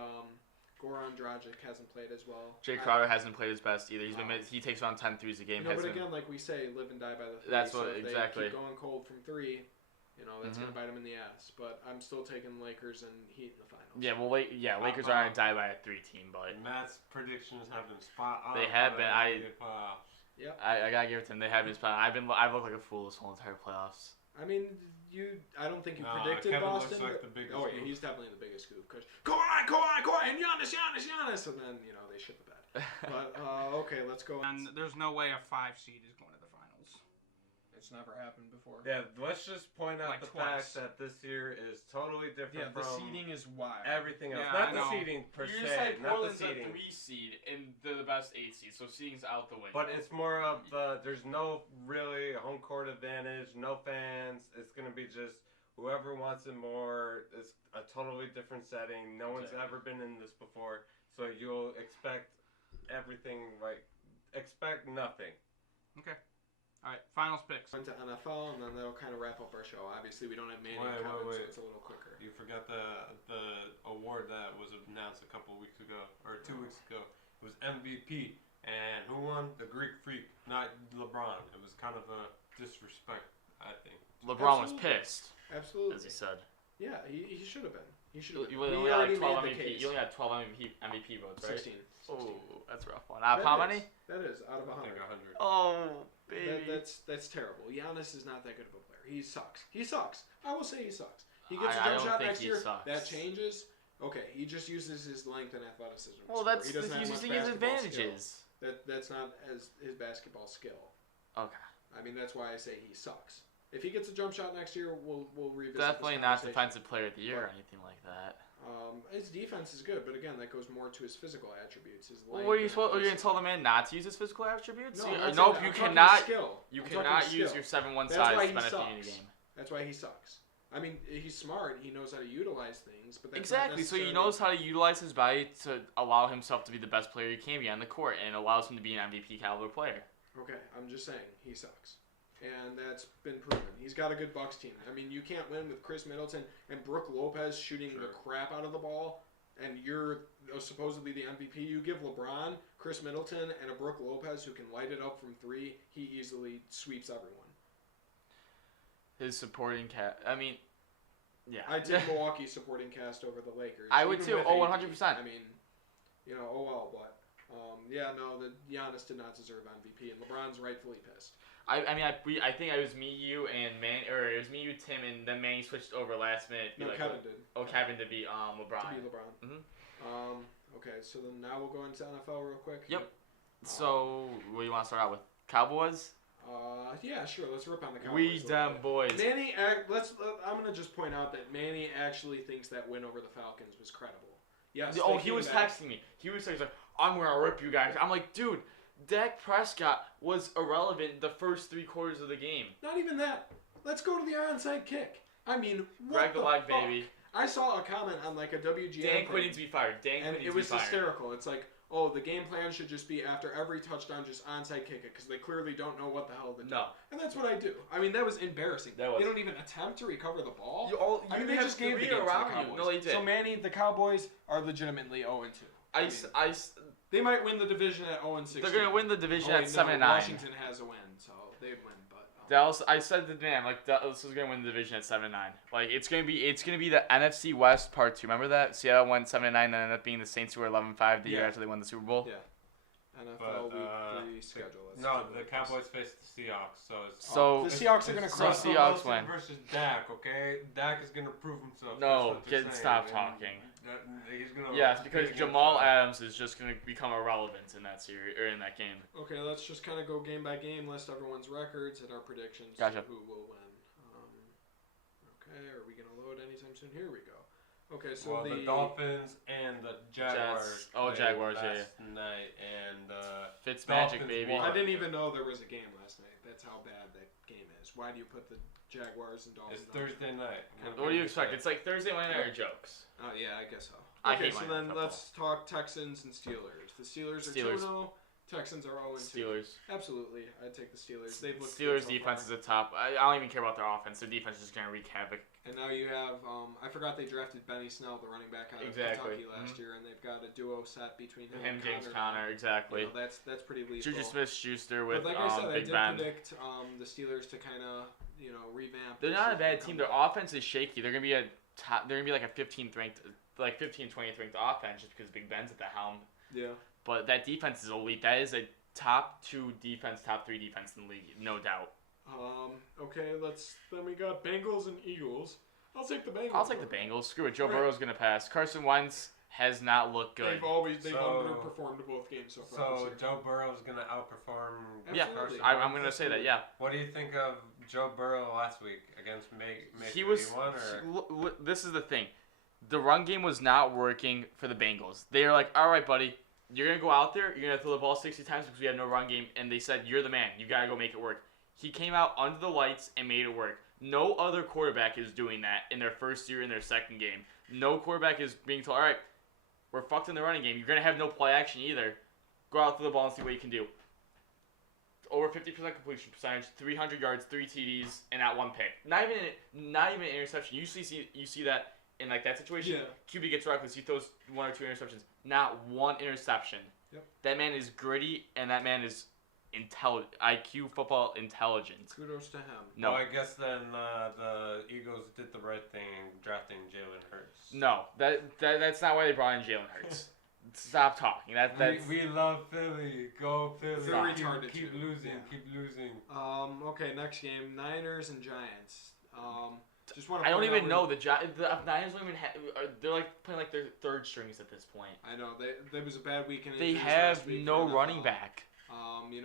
Goran Dragic hasn't played as well. Jay Crowder hasn't played his best either. He takes around 10 threes a game. But again, like we say, live and die by the 3. That's so what if exactly. They keep going cold from 3. You know, that's going to bite him in the ass. But I'm still taking Lakers and Heat in the finals. Yeah, well, Lakers are on a die-by-a 3 team, but Matt's predictions have been spot on. They have been. I gotta give it to them. They have been spot on. I've looked like a fool this whole entire playoffs. I mean, I don't think you predicted Kevin Boston. Looks like the biggest yeah, he's definitely the biggest scoop. Because Kawhi, and Giannis, and then they shit the bed. But okay, let's go. And there's no way a 5 seed is going to the finals. It's never happened before. Yeah, let's just point out Like the twice. fact that this year is totally different the from seeding is wild. everything else. Yeah, Not I the know. seeding per You just se, said not the Portland's a seeding. 3 seed and they're the best 8 seed, so seeding's out the window. But it's more of there's no really home court advantage, no fans. It's going to be just whoever wants it more. It's a totally different setting. No one's ever been in this before. So you'll expect everything, expect nothing. Okay. All right, finals picks. Went to NFL, and then that'll kind of wrap up our show. Obviously, we don't have Manny and Kevin, so it's a little quicker. You forgot the award that was announced a couple weeks ago, or 2 weeks ago. It was MVP. And who won? The Greek Freak, not LeBron. It was kind of a disrespect, I think. LeBron was pissed, Absolutely. as he said. Yeah, he should have been. He should have You been. only had like 12 MVP. You only had 12 MVP votes, right? 16. Oh, that's a rough one. Out of how many? That is out of I 100. think 100. Oh, baby. That's terrible. Giannis is not that good of a player. He sucks. I will say he sucks. He gets a I jump don't shot think next he year. sucks. That changes. Okay, he just uses his length and athleticism. to Well, score. that's he doesn't have he's much using his basketball advantages. skill. That's not as his basketball skill. Okay. I mean, that's why I say he sucks. If he gets a jump shot next year, we'll revisit. Definitely this not conversation. defensive player of the year or anything like that. His defense is good, but again, that goes more to his physical attributes. His Well, length what are you and supposed? Are you gonna athleticism. tell the man not to use his physical attributes? No, I'm not saying Nope, that. you I'm talking cannot. skill. You I'm cannot talking use skill. your 7-1 That's why size he to benefit you in a sucks. game. That's why he sucks. I mean, he's smart. He knows how to utilize things, but that's Exactly. Not So he knows how to utilize his body to allow himself to be the best player he can be on the court, and it allows him to be an MVP caliber player. Okay, I'm just saying he sucks, and that's been proven. He's got a good Bucks team. I mean, you can't win with Chris Middleton and Brook Lopez shooting the crap out of the ball, and you're supposedly the MVP. You give LeBron, Chris Middleton, and a Brook Lopez who can light it up from 3. He easily sweeps everyone. His supporting cast. I mean, yeah. I take Milwaukee's supporting cast over the Lakers. I would even too. with Oh, AD. 100%. I mean, oh well, but Giannis did not deserve MVP, and LeBron's rightfully pissed. I think it was me, you, and it was me, you, Tim, and then Manny switched over last minute. Kevin did. Oh, Kevin to be LeBron. To be LeBron. Mm-hmm. Okay, so then now we'll go into NFL real quick. Yep. So, what do you want to start out with? Cowboys? Yeah, sure. Let's rip on the Cowboys. We them boys. Manny, I'm gonna just point out that Manny actually thinks that win over the Falcons was credible. Yes. Oh, he was texting me. He was like, "I'm gonna rip you guys." I'm like, dude, Dak Prescott was irrelevant the first 3 quarters of the game. Not even that. Let's go to the onside kick. I mean, Greg the leg, baby. I saw a comment on like a WGN. Dan Quinn needs to be fired. And it was hysterical. It's like, oh, the game plan should just be after every touchdown, just onside kick it, because they clearly don't know what the hell to do. No. And that's what I do. I mean, that was embarrassing. That was. They don't even attempt to recover the ball. They just gave the game around to the Cowboys. No, they did. So, Manny, the Cowboys are legitimately 0-2. They might win the division at 0-6. They're going to win the division at 7-9. Washington has a win, so they'd win. Dallas, I said to Dan, Dallas is gonna win the division at 7-9. It's gonna be the NFC West Part 2. Remember that Seattle went 7-9 and ended up being the Saints who were 11-5 the year after they won the Super Bowl. Yeah. NFL Week 3 schedule. The Cowboys face the Seahawks, so the Seahawks are gonna crush the Seahawks win versus Dak. Okay, Dak is gonna prove himself. No, stop talking. He's gonna. Yeah, it's because Jamal Adams is just gonna become irrelevant in that series or in that game. Okay, let's just kind of go game by game, list everyone's records and our predictions. Gotcha. Who will win? Okay, are we gonna load anytime soon? Here we go. Okay, so the Dolphins and the Jaguars. Jaguars, last night, and Fitzmagic, baby. I didn't even know there was a game last night. That's how bad that game is. Why do you put the Jaguars and Dolphins? It's Thursday night. What do you expect? It's like Thursday night or jokes. Oh yeah, I guess so. Okay, so then let's talk Texans and Steelers. The Steelers are 2-0. Texans are 0-2. Steelers. Absolutely, I'd take the Steelers. They've looked Steelers defense is a top. I don't even care about their offense. Their defense is just gonna wreak havoc. And now you have I forgot they drafted Benny Snell, the running back out of Kentucky last year, and they've got a duo set between him and James Conner. Exactly. That's pretty lethal. Juju Smith-Schuster with But like I said, Big I Ben. did predict the Steelers to kind of revamp. They're not a bad team. Their offense is shaky. They're gonna be like a 15th ranked, 20th ranked offense just because Big Ben's at the helm. Yeah. But that defense is elite. That is a top 2 defense, top 3 defense in the league, no doubt. Okay, then we got Bengals and Eagles. I'll take the Bengals. I'll take the Bengals. Screw it. Joe Burrow's gonna pass. Carson Wentz has not looked good. They've underperformed both games so far. So Joe Burrow's gonna outperform. Yeah, Absolutely. I'm gonna say that. Yeah. What do you think of Joe Burrow last week against Mason? He was. This is the thing. The run game was not working for the Bengals. They were like, all right, buddy, you're going to go out there, you're going to throw the ball 60 times because we have no run game, and they said, you're the man. You got to go make it work. He came out under the lights and made it work. No other quarterback is doing that in their first year, in their second game. No quarterback is being told, all right, we're fucked in the running game. You're going to have no play action either. Go out through the ball and see what you can do. Over 50% completion percentage, 300 yards, 3 TDs, and not 1 pick. Not even an interception. You see that in like that situation. Yeah. QB gets reckless. He throws 1 or 2 interceptions. Not 1 interception. Yep. That man is gritty, and that man is intelligent. IQ football intelligence. Kudos to him. No, well, I guess then the Eagles did the right thing drafting Jalen Hurts. No, that's not why they brought in Jalen Hurts. Stop talking. We love Philly. Go Philly. Very retarded. Keep losing. Keep losing. Okay, next game, Niners and Giants. Just want I don't even know the Niners don't even have. They're like playing like their third strings at this point. I know there was a bad weekend. They have no running back.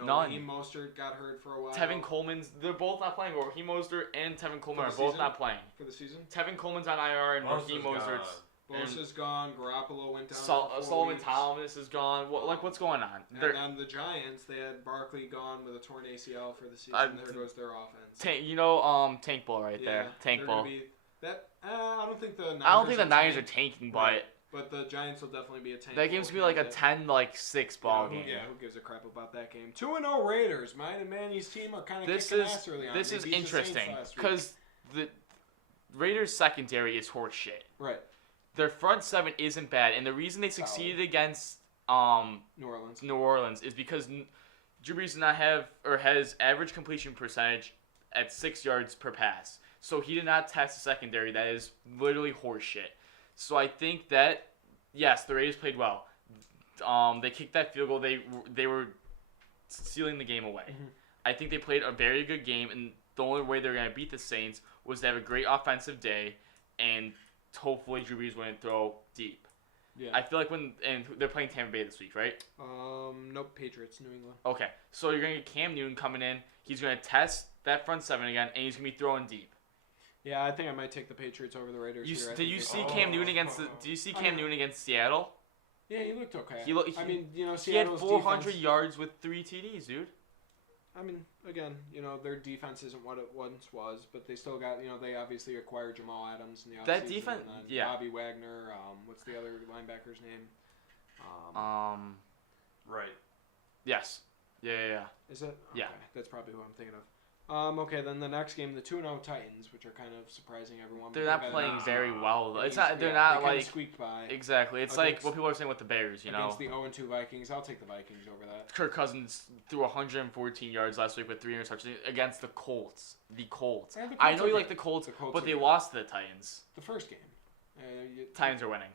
None. Raheem Mostert got hurt for a while. Tevin Coleman's. They're both not playing. Raheem Mostert and Tevin Coleman are both not playing for the season. Tevin Coleman's on IR and Raheem Mostert's. Bosa's gone. Garoppolo went down. Solomon Thomas is gone. What's going on? And then the Giants, they had Barkley gone with a torn ACL for the season. There goes their offense. Tank Bull right there. Tank Bull. I don't think the Niners are tanking, but the Giants will definitely be a tank. That game's gonna be like a 10-6 ball game. Yeah, who gives a crap about that game? 2-0 Raiders. Mine and Manny's team are kind of kicking ass early on. This is interesting because the Raiders secondary is horse shit. Right. Their front seven isn't bad, and the reason they succeeded against New Orleans is because Drew Brees does not have or has average completion percentage at 6 yards per pass. So he did not test the secondary. That is literally horseshit. So I think that, yes, the Raiders played well. they kicked that field goal. They were sealing the game away. Mhm. I think they played a very good game, and the only way they're gonna beat the Saints was to have a great offensive day, and hopefully Drew Brees wouldn't throw deep. Yeah. I feel like and they're playing Tampa Bay this week, right? Nope. Patriots, New England. Okay, so you're gonna get Cam Newton coming in. He's gonna test that front seven again, and he's gonna be throwing deep. Yeah, I think I might take the Patriots over the Raiders. Did you see Cam Newton against? Do you see Cam Newton against Seattle? Yeah, he looked okay. He I mean, he had Seattle's 400 defense, yards with 3 TDs, dude. I mean, again, their defense isn't what it once was, but they still got, they obviously acquired Jamal Adams in the offseason. That defense, and then yeah. Bobby Wagner. What's the other linebacker's name? Right. Yes. Yeah. Is it? Yeah. Okay, that's probably who I'm thinking of. Okay, then the next game, the 2-0 Titans, which are kind of surprising everyone. They're not playing very well. They It's not. They're not they kinda like squeaked by exactly. It's like against- what people are saying with the Bears. You know, against the 0-2 Vikings. I'll take the Vikings over that. Kirk Cousins threw 114 yards last week with 3 interceptions against the Colts. The Colts. Yeah, the I Colts know are you good. like the Colts, The Colts but are they good. lost to the Titans. The first game. Titans are winning.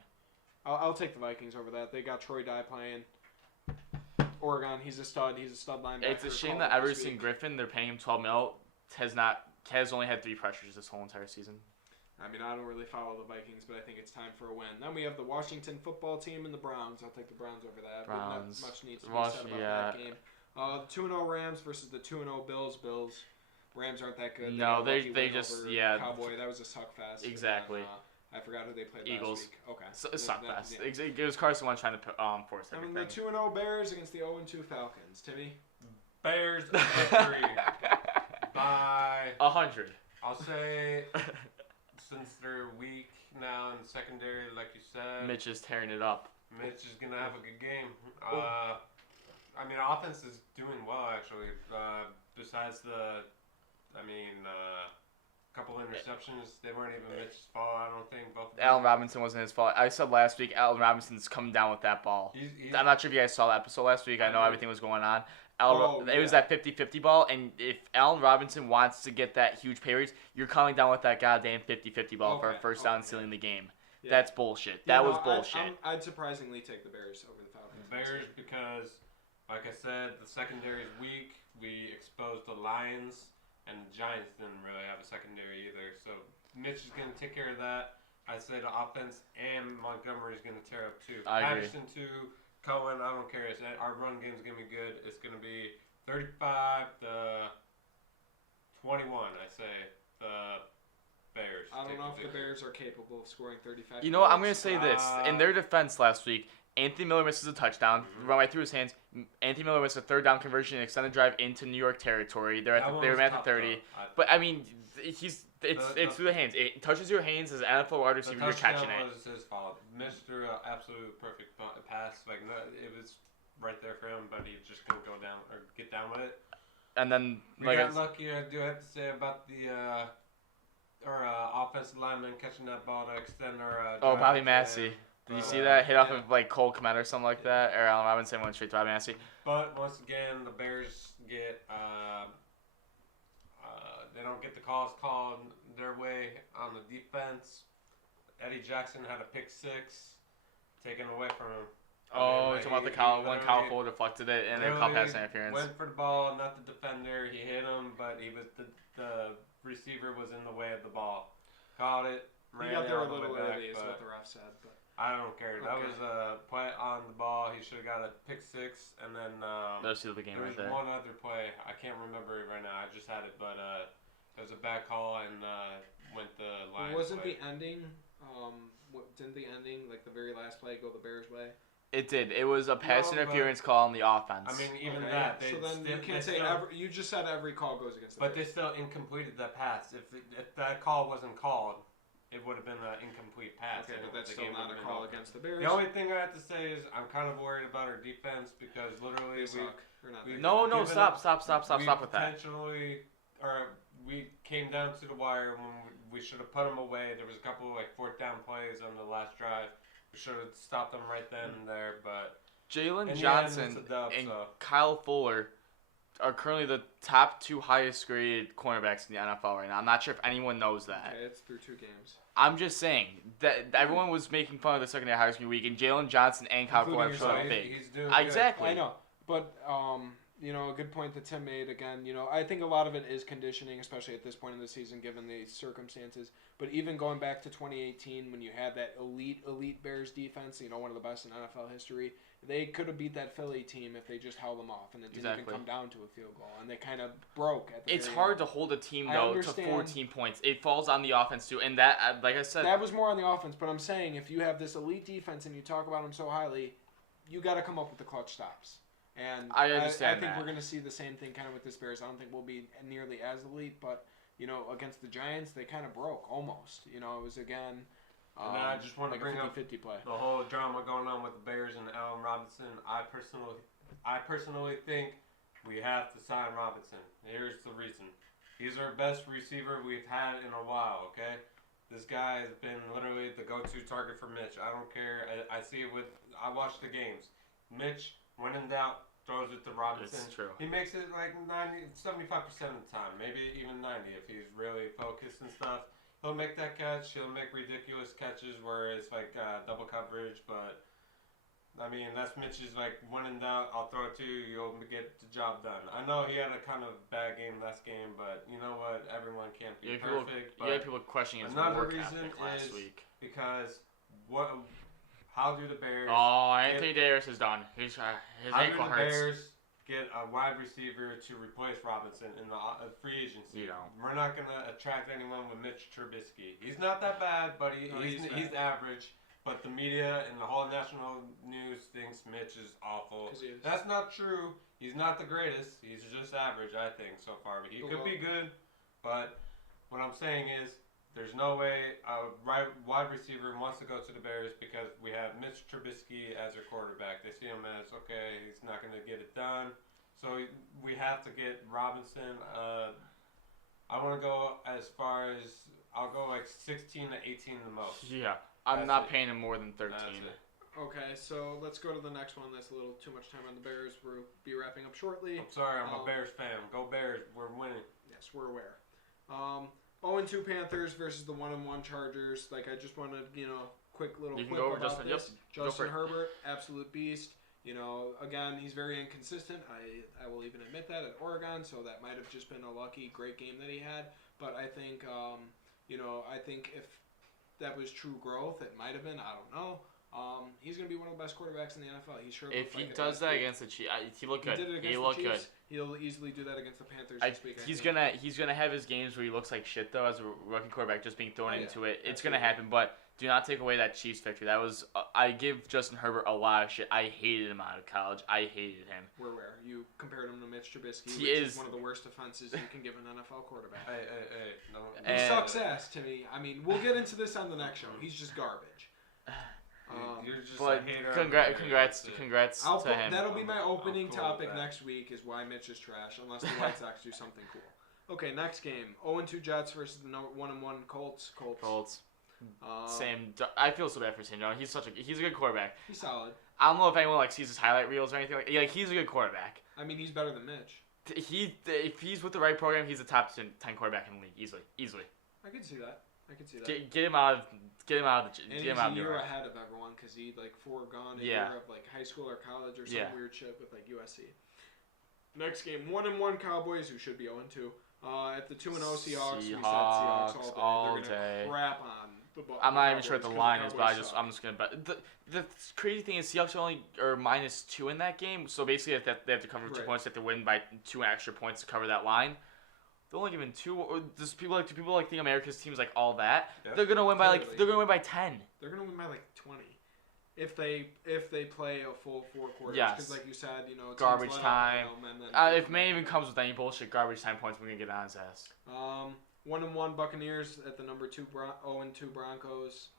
I'll take the Vikings over that. They got Troy Dye playing. Oregon, he's a stud. He's a stud linebacker. It's a shame Called that last Everson week. Griffin, they're paying him $12 million, has only had 3 pressures this whole entire season. I mean, I don't really follow the Vikings, but I think it's time for a win. Then we have the Washington football team and the Browns. I'll take the Browns over that. Browns. But not much needs to be said about that game. The 2-0 Rams versus the 2-0 Bills. Rams aren't that good. No, got a lucky they win just- over yeah. Cowboy. That was a suck fest. Exactly. And then, I forgot who they played Eagles. last week. Okay. So, That- suck that- fest. yeah. It was Carson Wentz trying to force I mean, everything. the 2-0 Bears against the 0-2 Falcons. Timmy? Bears victory by 100. I'll say since they're weak now in the secondary, like you said, Mitch is tearing it up. Mitch is gonna have a good game. I mean, offense is doing well actually. Besides couple interceptions, they weren't even Mitch's fault. I don't think both. Allen Robinson wasn't his fault. I said last week, Allen Robinson's coming down with that ball. I'm not sure if you guys saw that episode last week. I know everything was going on. It was that 50-50 ball, and if Allen Robinson wants to get that huge pay raise, you're coming down with that goddamn 50-50 ball for a first down and sealing the game. Yeah. That's bullshit. That was bullshit. I'd surprisingly take the Bears over the Falcons. The Bears because, like I said, the secondary is weak. We exposed the Lions, and the Giants didn't really have a secondary either. So Mitch is going to take care of that. I'd say the offense and Montgomery is going to tear up too. I agree. Patterson too. Cohen, I don't care. Our run game is going to be good. It's going to be 35-21, I say. The Bears. I don't take know if the victory. Bears are capable of scoring 35 You know what? I'm going to points. say this. In their defense last week, Anthony Miller misses a touchdown, Mhm. run right through his hands. Anthony Miller misses a third down conversion, extended drive into New York territory. They're That at one the was 30. tough, though. But I mean, it's through the hands. It touches your hands as an NFL wide The receiver. You're catching touchdown it. was his fault. Missed through an absolute perfect pass. Like no, it was right there for him, but he just couldn't go down or get down with it. And then We like got lucky. I do have to say about the offensive lineman catching that ball to extend our. oh, drive Bobby to the Massey. end. Did you But, see that hit off yeah. of like Cole Kmet or something like that? Or Allen Robinson went straight to Bobby Massey. But once again, the Bears get they don't get the calls called their way on the defense. Eddie Jackson had a pick six taken away from him. Oh, like, talking about the he Kyle when Kyle literally- Fuller deflected it and then called literally pass interference. Went for the ball, not the defender. He hit him, but he was the receiver was in the way of the ball. Caught it. He Ran got it there a all the little way back, early, is but what the ref said. But I don't care. That Okay. was a play on the ball. He should have got a pick six, and then Let's see the game there right was there. one other play. I can't remember it right now. I just had it, but it was a bad call and went the line. wasn't the ending? Didn't the ending, like the very last play, go the Bears' way? It did. It was a pass No, but- interference call on the offense. I mean, even Okay, that. So They then you still, can't they say still, you just said every call goes against the But they Bears. still incompleted that pass. If that call wasn't called, it would have been an incomplete pass. Okay, but and that's the still game not would a have call been over. against the Bears. The only thing I have to say is I'm kind of worried about our defense because literally They we suck. They're not we- that no, good. no, given stop we with that. Potentially, or we came down to the wire when we should have put them away. There was a couple of fourth down plays on the last drive. We should have stopped them right then and there, but Jalen in the end, Johnson it's a dub, and so. Kyle Fuller are currently the top 2 highest graded cornerbacks in the NFL right now. I'm not sure if anyone knows that. Okay, it's through 2 games. I'm just saying that everyone was making fun of the secondary highest grade week, and Jalen Johnson and Kyle Including Fuller showed up yourself. big. He's doing Exactly. I know, but a good point that Tim made again. I think a lot of it is conditioning, especially at this point in the season, given the circumstances. But even going back to 2018, when you had that elite Bears defense, one of the best in NFL history, they could have beat that Philly team if they just held them off, and it didn't even come down to a field goal, and they kind of broke at the It's very hard end. to hold a team though to 14 points. It falls on the offense too, and that, like I said, that was more on the offense. But I'm saying if you have this elite defense and you talk about them so highly, you got to come up with the clutch stops. And I understand I think that. we're going to see the same thing kind of with this Bears. I don't think we'll be nearly as elite, but against the Giants, they kind of broke almost. It was again. And I just want to bring up 50-50 play. the whole drama going on with the Bears and Allen Robinson. I personally think we have to sign Robinson. Here's the reason. He's our best receiver we've had in a while, okay? This guy has been literally the go-to target for Mitch. I don't care. I see it I watch the games. Mitch, when in doubt, throws it to Robinson. It's true. He makes it like 75% of the time, maybe even 90 if he's really focused and stuff. He'll make that catch. He'll make ridiculous catches where it's like double coverage. But, I mean, that's Mitch's like, when in doubt, I'll throw it to you. You'll get the job done. I know he had a kind of bad game last game, but you know what? Everyone can't be perfect. You had people questioning his work ethic last week. Because how do the Bears... Oh, Anthony Davis is done. His ankle hurts. How do the Bears get a wide receiver to replace Robinson in the free agency? We're not going to attract anyone with Mitch Trubisky. He's not that bad, but he's average. But the media and the whole national news thinks Mitch is awful. That's not true. He's not the greatest. He's just average, I think, so far. But he could be good. But what I'm saying is there's no way a wide receiver wants to go to the Bears because we have Mitch Trubisky as our quarterback. They see him as, okay, he's not going to get it done. So we have to get Robinson. I want to go as far as, I'll go like 16 to 18 the most. Yeah, I'm not paying him more than 13. Okay, so let's go to the next one. That's a little too much time on the Bears. We'll be wrapping up shortly. I'm sorry, I'm a Bears fan. Go Bears, we're winning. Yes, we're aware. 0-2 Panthers versus the 1-1 Chargers. Like, I just wanted, quick little clip about Justin. this. Yep. Justin Herbert, absolute beast. Again, he's very inconsistent. I will even admit that at Oregon, so that might have just been a lucky, great game that he had. But I think, I think if that was true growth, it might have been. I don't know. He's going to be one of the best quarterbacks in the NFL. He sure. If he does that against the Chiefs, he looked good. He looked good. He'll easily do that against the Panthers this week. He's gonna have his games where he looks like shit though as a rookie quarterback, just being thrown into it. It's gonna happen, but do not take away that Chiefs victory. That was I give Justin Herbert a lot of shit. I hated him out of college. I hated him. We're aware. You compared him to Mitch Trubisky, He which is is one of the worst offenses you can give an NFL quarterback. Hey, no. He sucks ass to me. I mean, we'll get into this on the next show. He's just garbage. You're just but a hater. congrats to him. That'll be my opening topic next week is why Mitch is trash, unless the White Sox do something cool. Okay, next game. 0-2 Jets versus the 1-1 Colts. Same. I feel so bad for Sam Darnold. He's a good quarterback. He's solid. I don't know if anyone sees his highlight reels or anything like he's a good quarterback. I mean, he's better than Mitch. If he's with the right program, he's a top 10 quarterback in the league easily. I can see that. Get him out of the And he's a year ahead of everyone because he foregone a year of high school or college or some weird shit with USC. Next game, 1-1 Cowboys, who should be 0-2. At the 2-0 Seahawks, we said Seahawks all day. They're gonna crap on the ball. I'm not even sure what the line is, but I'm just gonna bet. The crazy thing is Seahawks are only -2 in that game, so basically if they have to cover 2 points, they have to win by 2 extra points to cover that line. They're only given 2. Or does people think America's teams all that? Yeah. They're gonna win by 10. They're gonna win by 20. If they play a full 4 quarters, yes. because like you said, garbage time. If May even comes with any bullshit garbage time points, we're gonna get on his ass. 1-1 Buccaneers at the number 2 0-2 Broncos.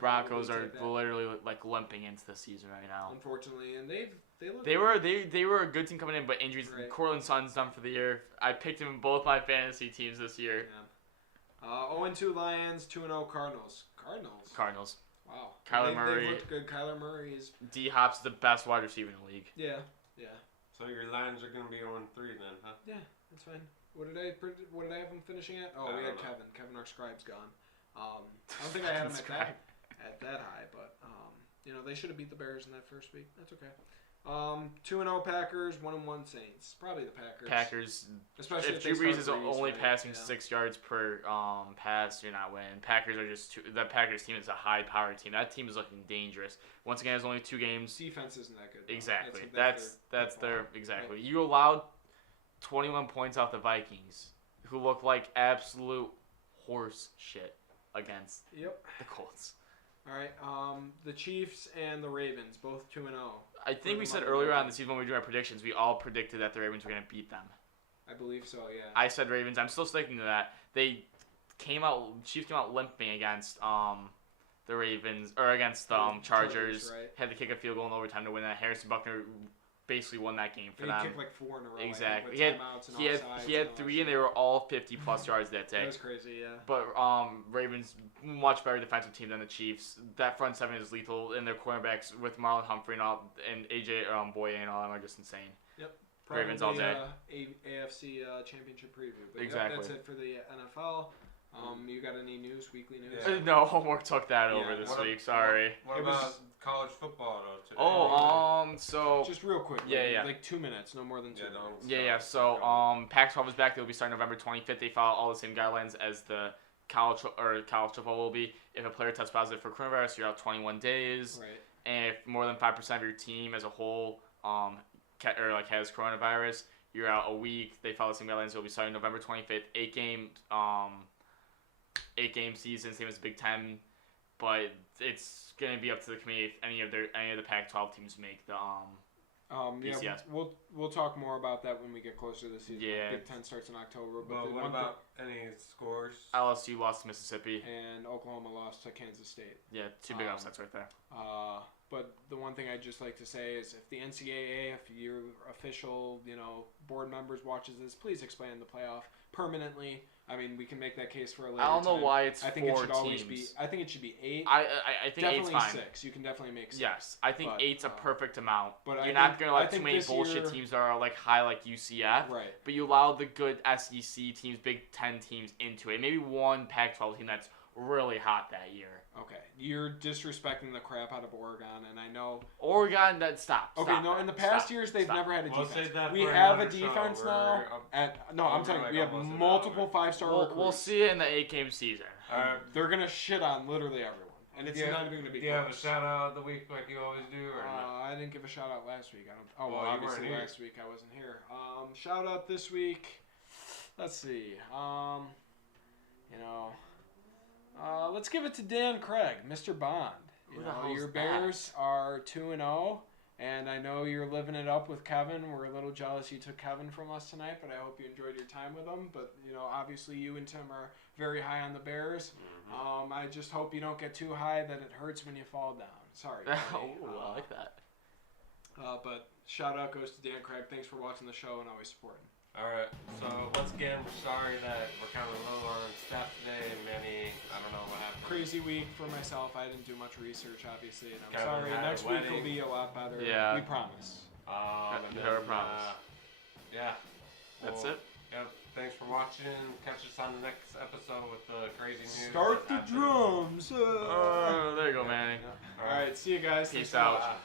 Broncos are literally limping into the season right now. Unfortunately, and they were a good team coming in, but injuries. Right. Cortland Sutton's done for the year. I picked him in both my fantasy teams this year. Yeah. 0-2 Lions, 2-0 Cardinals. Cardinals. Wow. Kyler Murray. They looked good. Kyler Murray is. D Hop's the best wide receiver in the league. Yeah. So your Lions are gonna be 0-3 then, huh? Yeah, that's fine. What did I have them finishing at? Oh, we had Kevin. Kevin, our scribe's gone. I don't think I had him at that high, but they should have beat the Bears in that first week. That's okay. 2-0 Packers, 1-1 Saints. Probably the Packers. Packers. Especially if Drew Brees is only right? passing 6 yards per pass, you're not winning. Packers are just the Packers team is a high-powered team. That team is looking dangerous. Once again, has only 2 games. Defense isn't that good. Though. Exactly. That's their exactly. Right. You allowed 21 points off the Vikings, who look like absolute horse shit against the Colts. All right. The Chiefs and the Ravens, both 2-0. I think we said earlier on the season when we were doing our predictions, we all predicted that the Ravens were going to beat them. I believe so, yeah. I said Ravens. I'm still sticking to that. Chiefs came out limping against the Ravens, or against the Chargers. Right. Had to kick a field goal in overtime to win that. Harrison Buckner basically won that game for them. He kicked like 4 in a row. Exactly. He had 3, and they were all 50-plus yards that day. That was crazy, yeah. But Ravens, much better defensive team than the Chiefs. That front 7 is lethal, and their cornerbacks with Marlon Humphrey and AJ Boye and all them are just insane. Yep. Ravens all day. AFC Championship preview. But exactly. That's it for the NFL. You got any news, weekly news? Yeah. No, homework took that over this week. Sorry. What about college football though today? So just real quick. Like 2 minutes, no more than 2 minutes. So Pac-12 is back. They'll be starting November 25th. They follow all the same guidelines as the college football will be. If a player tests positive for coronavirus, you're out 21 days. Right. And if more than 5% of your team as a whole has coronavirus, you're out a week. They follow the same guidelines. They'll be starting November 25th. 8-game season, same as Big Ten, but it's gonna be up to the committee if any of the Pac-12 teams make the BCS. Yeah, we'll talk more about that when we get closer to the season. Yeah. Big Ten starts in October. But what about any scores? LSU lost to Mississippi, and Oklahoma lost to Kansas State. Yeah, 2 big upsets right there. But the one thing I'd just like to say is if the NCAA, if your official, board members watches this, please expand the playoff permanently. I mean, we can make that case for a later I don't know time. why it's I think 4 it should teams. always be. I think it should be 8. I think definitely 8's fine. 6. You can definitely make 6. Yes, I think 8's a perfect amount. But you're not gonna let too many bullshit teams that are like high like UCF. Right. But you allow the good SEC teams, Big Ten teams into it. Maybe one Pac-12 team that's really hot that year. Okay, you're disrespecting the crap out of Oregon, and I know Oregon. Stop. In the past years they've never had a defense. We have a defense now. I'm telling you, we have multiple 5-star recruits. We'll see it in the 8-game season. They're gonna shit on literally everyone, and it's not even gonna be. Do you have a shout out of the week like you always do, or no? I didn't give a shout out last week. Obviously last week I wasn't here. Shout out this week. Let's see. Let's give it to Dan Craig, Mr. Bond. Your Bears are 2-0, and I know you're living it up with Kevin. We're a little jealous you took Kevin from us tonight, but I hope you enjoyed your time with him. But obviously you and Tim are very high on the Bears. Mm-hmm. I just hope you don't get too high that it hurts when you fall down. Sorry. I like that. But shout out goes to Dan Craig. Thanks for watching the show and always supporting. Alright, so once again, we're sorry that we're kind of a little on staff today, and Manny, I don't know what happened. Crazy week for myself. I didn't do much research, obviously, and I'm Kevin sorry. had a Next week will wedding. be a lot better. Yeah. We promise. Never promise. Well, That's it. Yep, thanks for watching. Catch us on the next episode with the crazy news. Start the drums. There you go, Manny. All right, see you guys. Peace Thanks so out. much.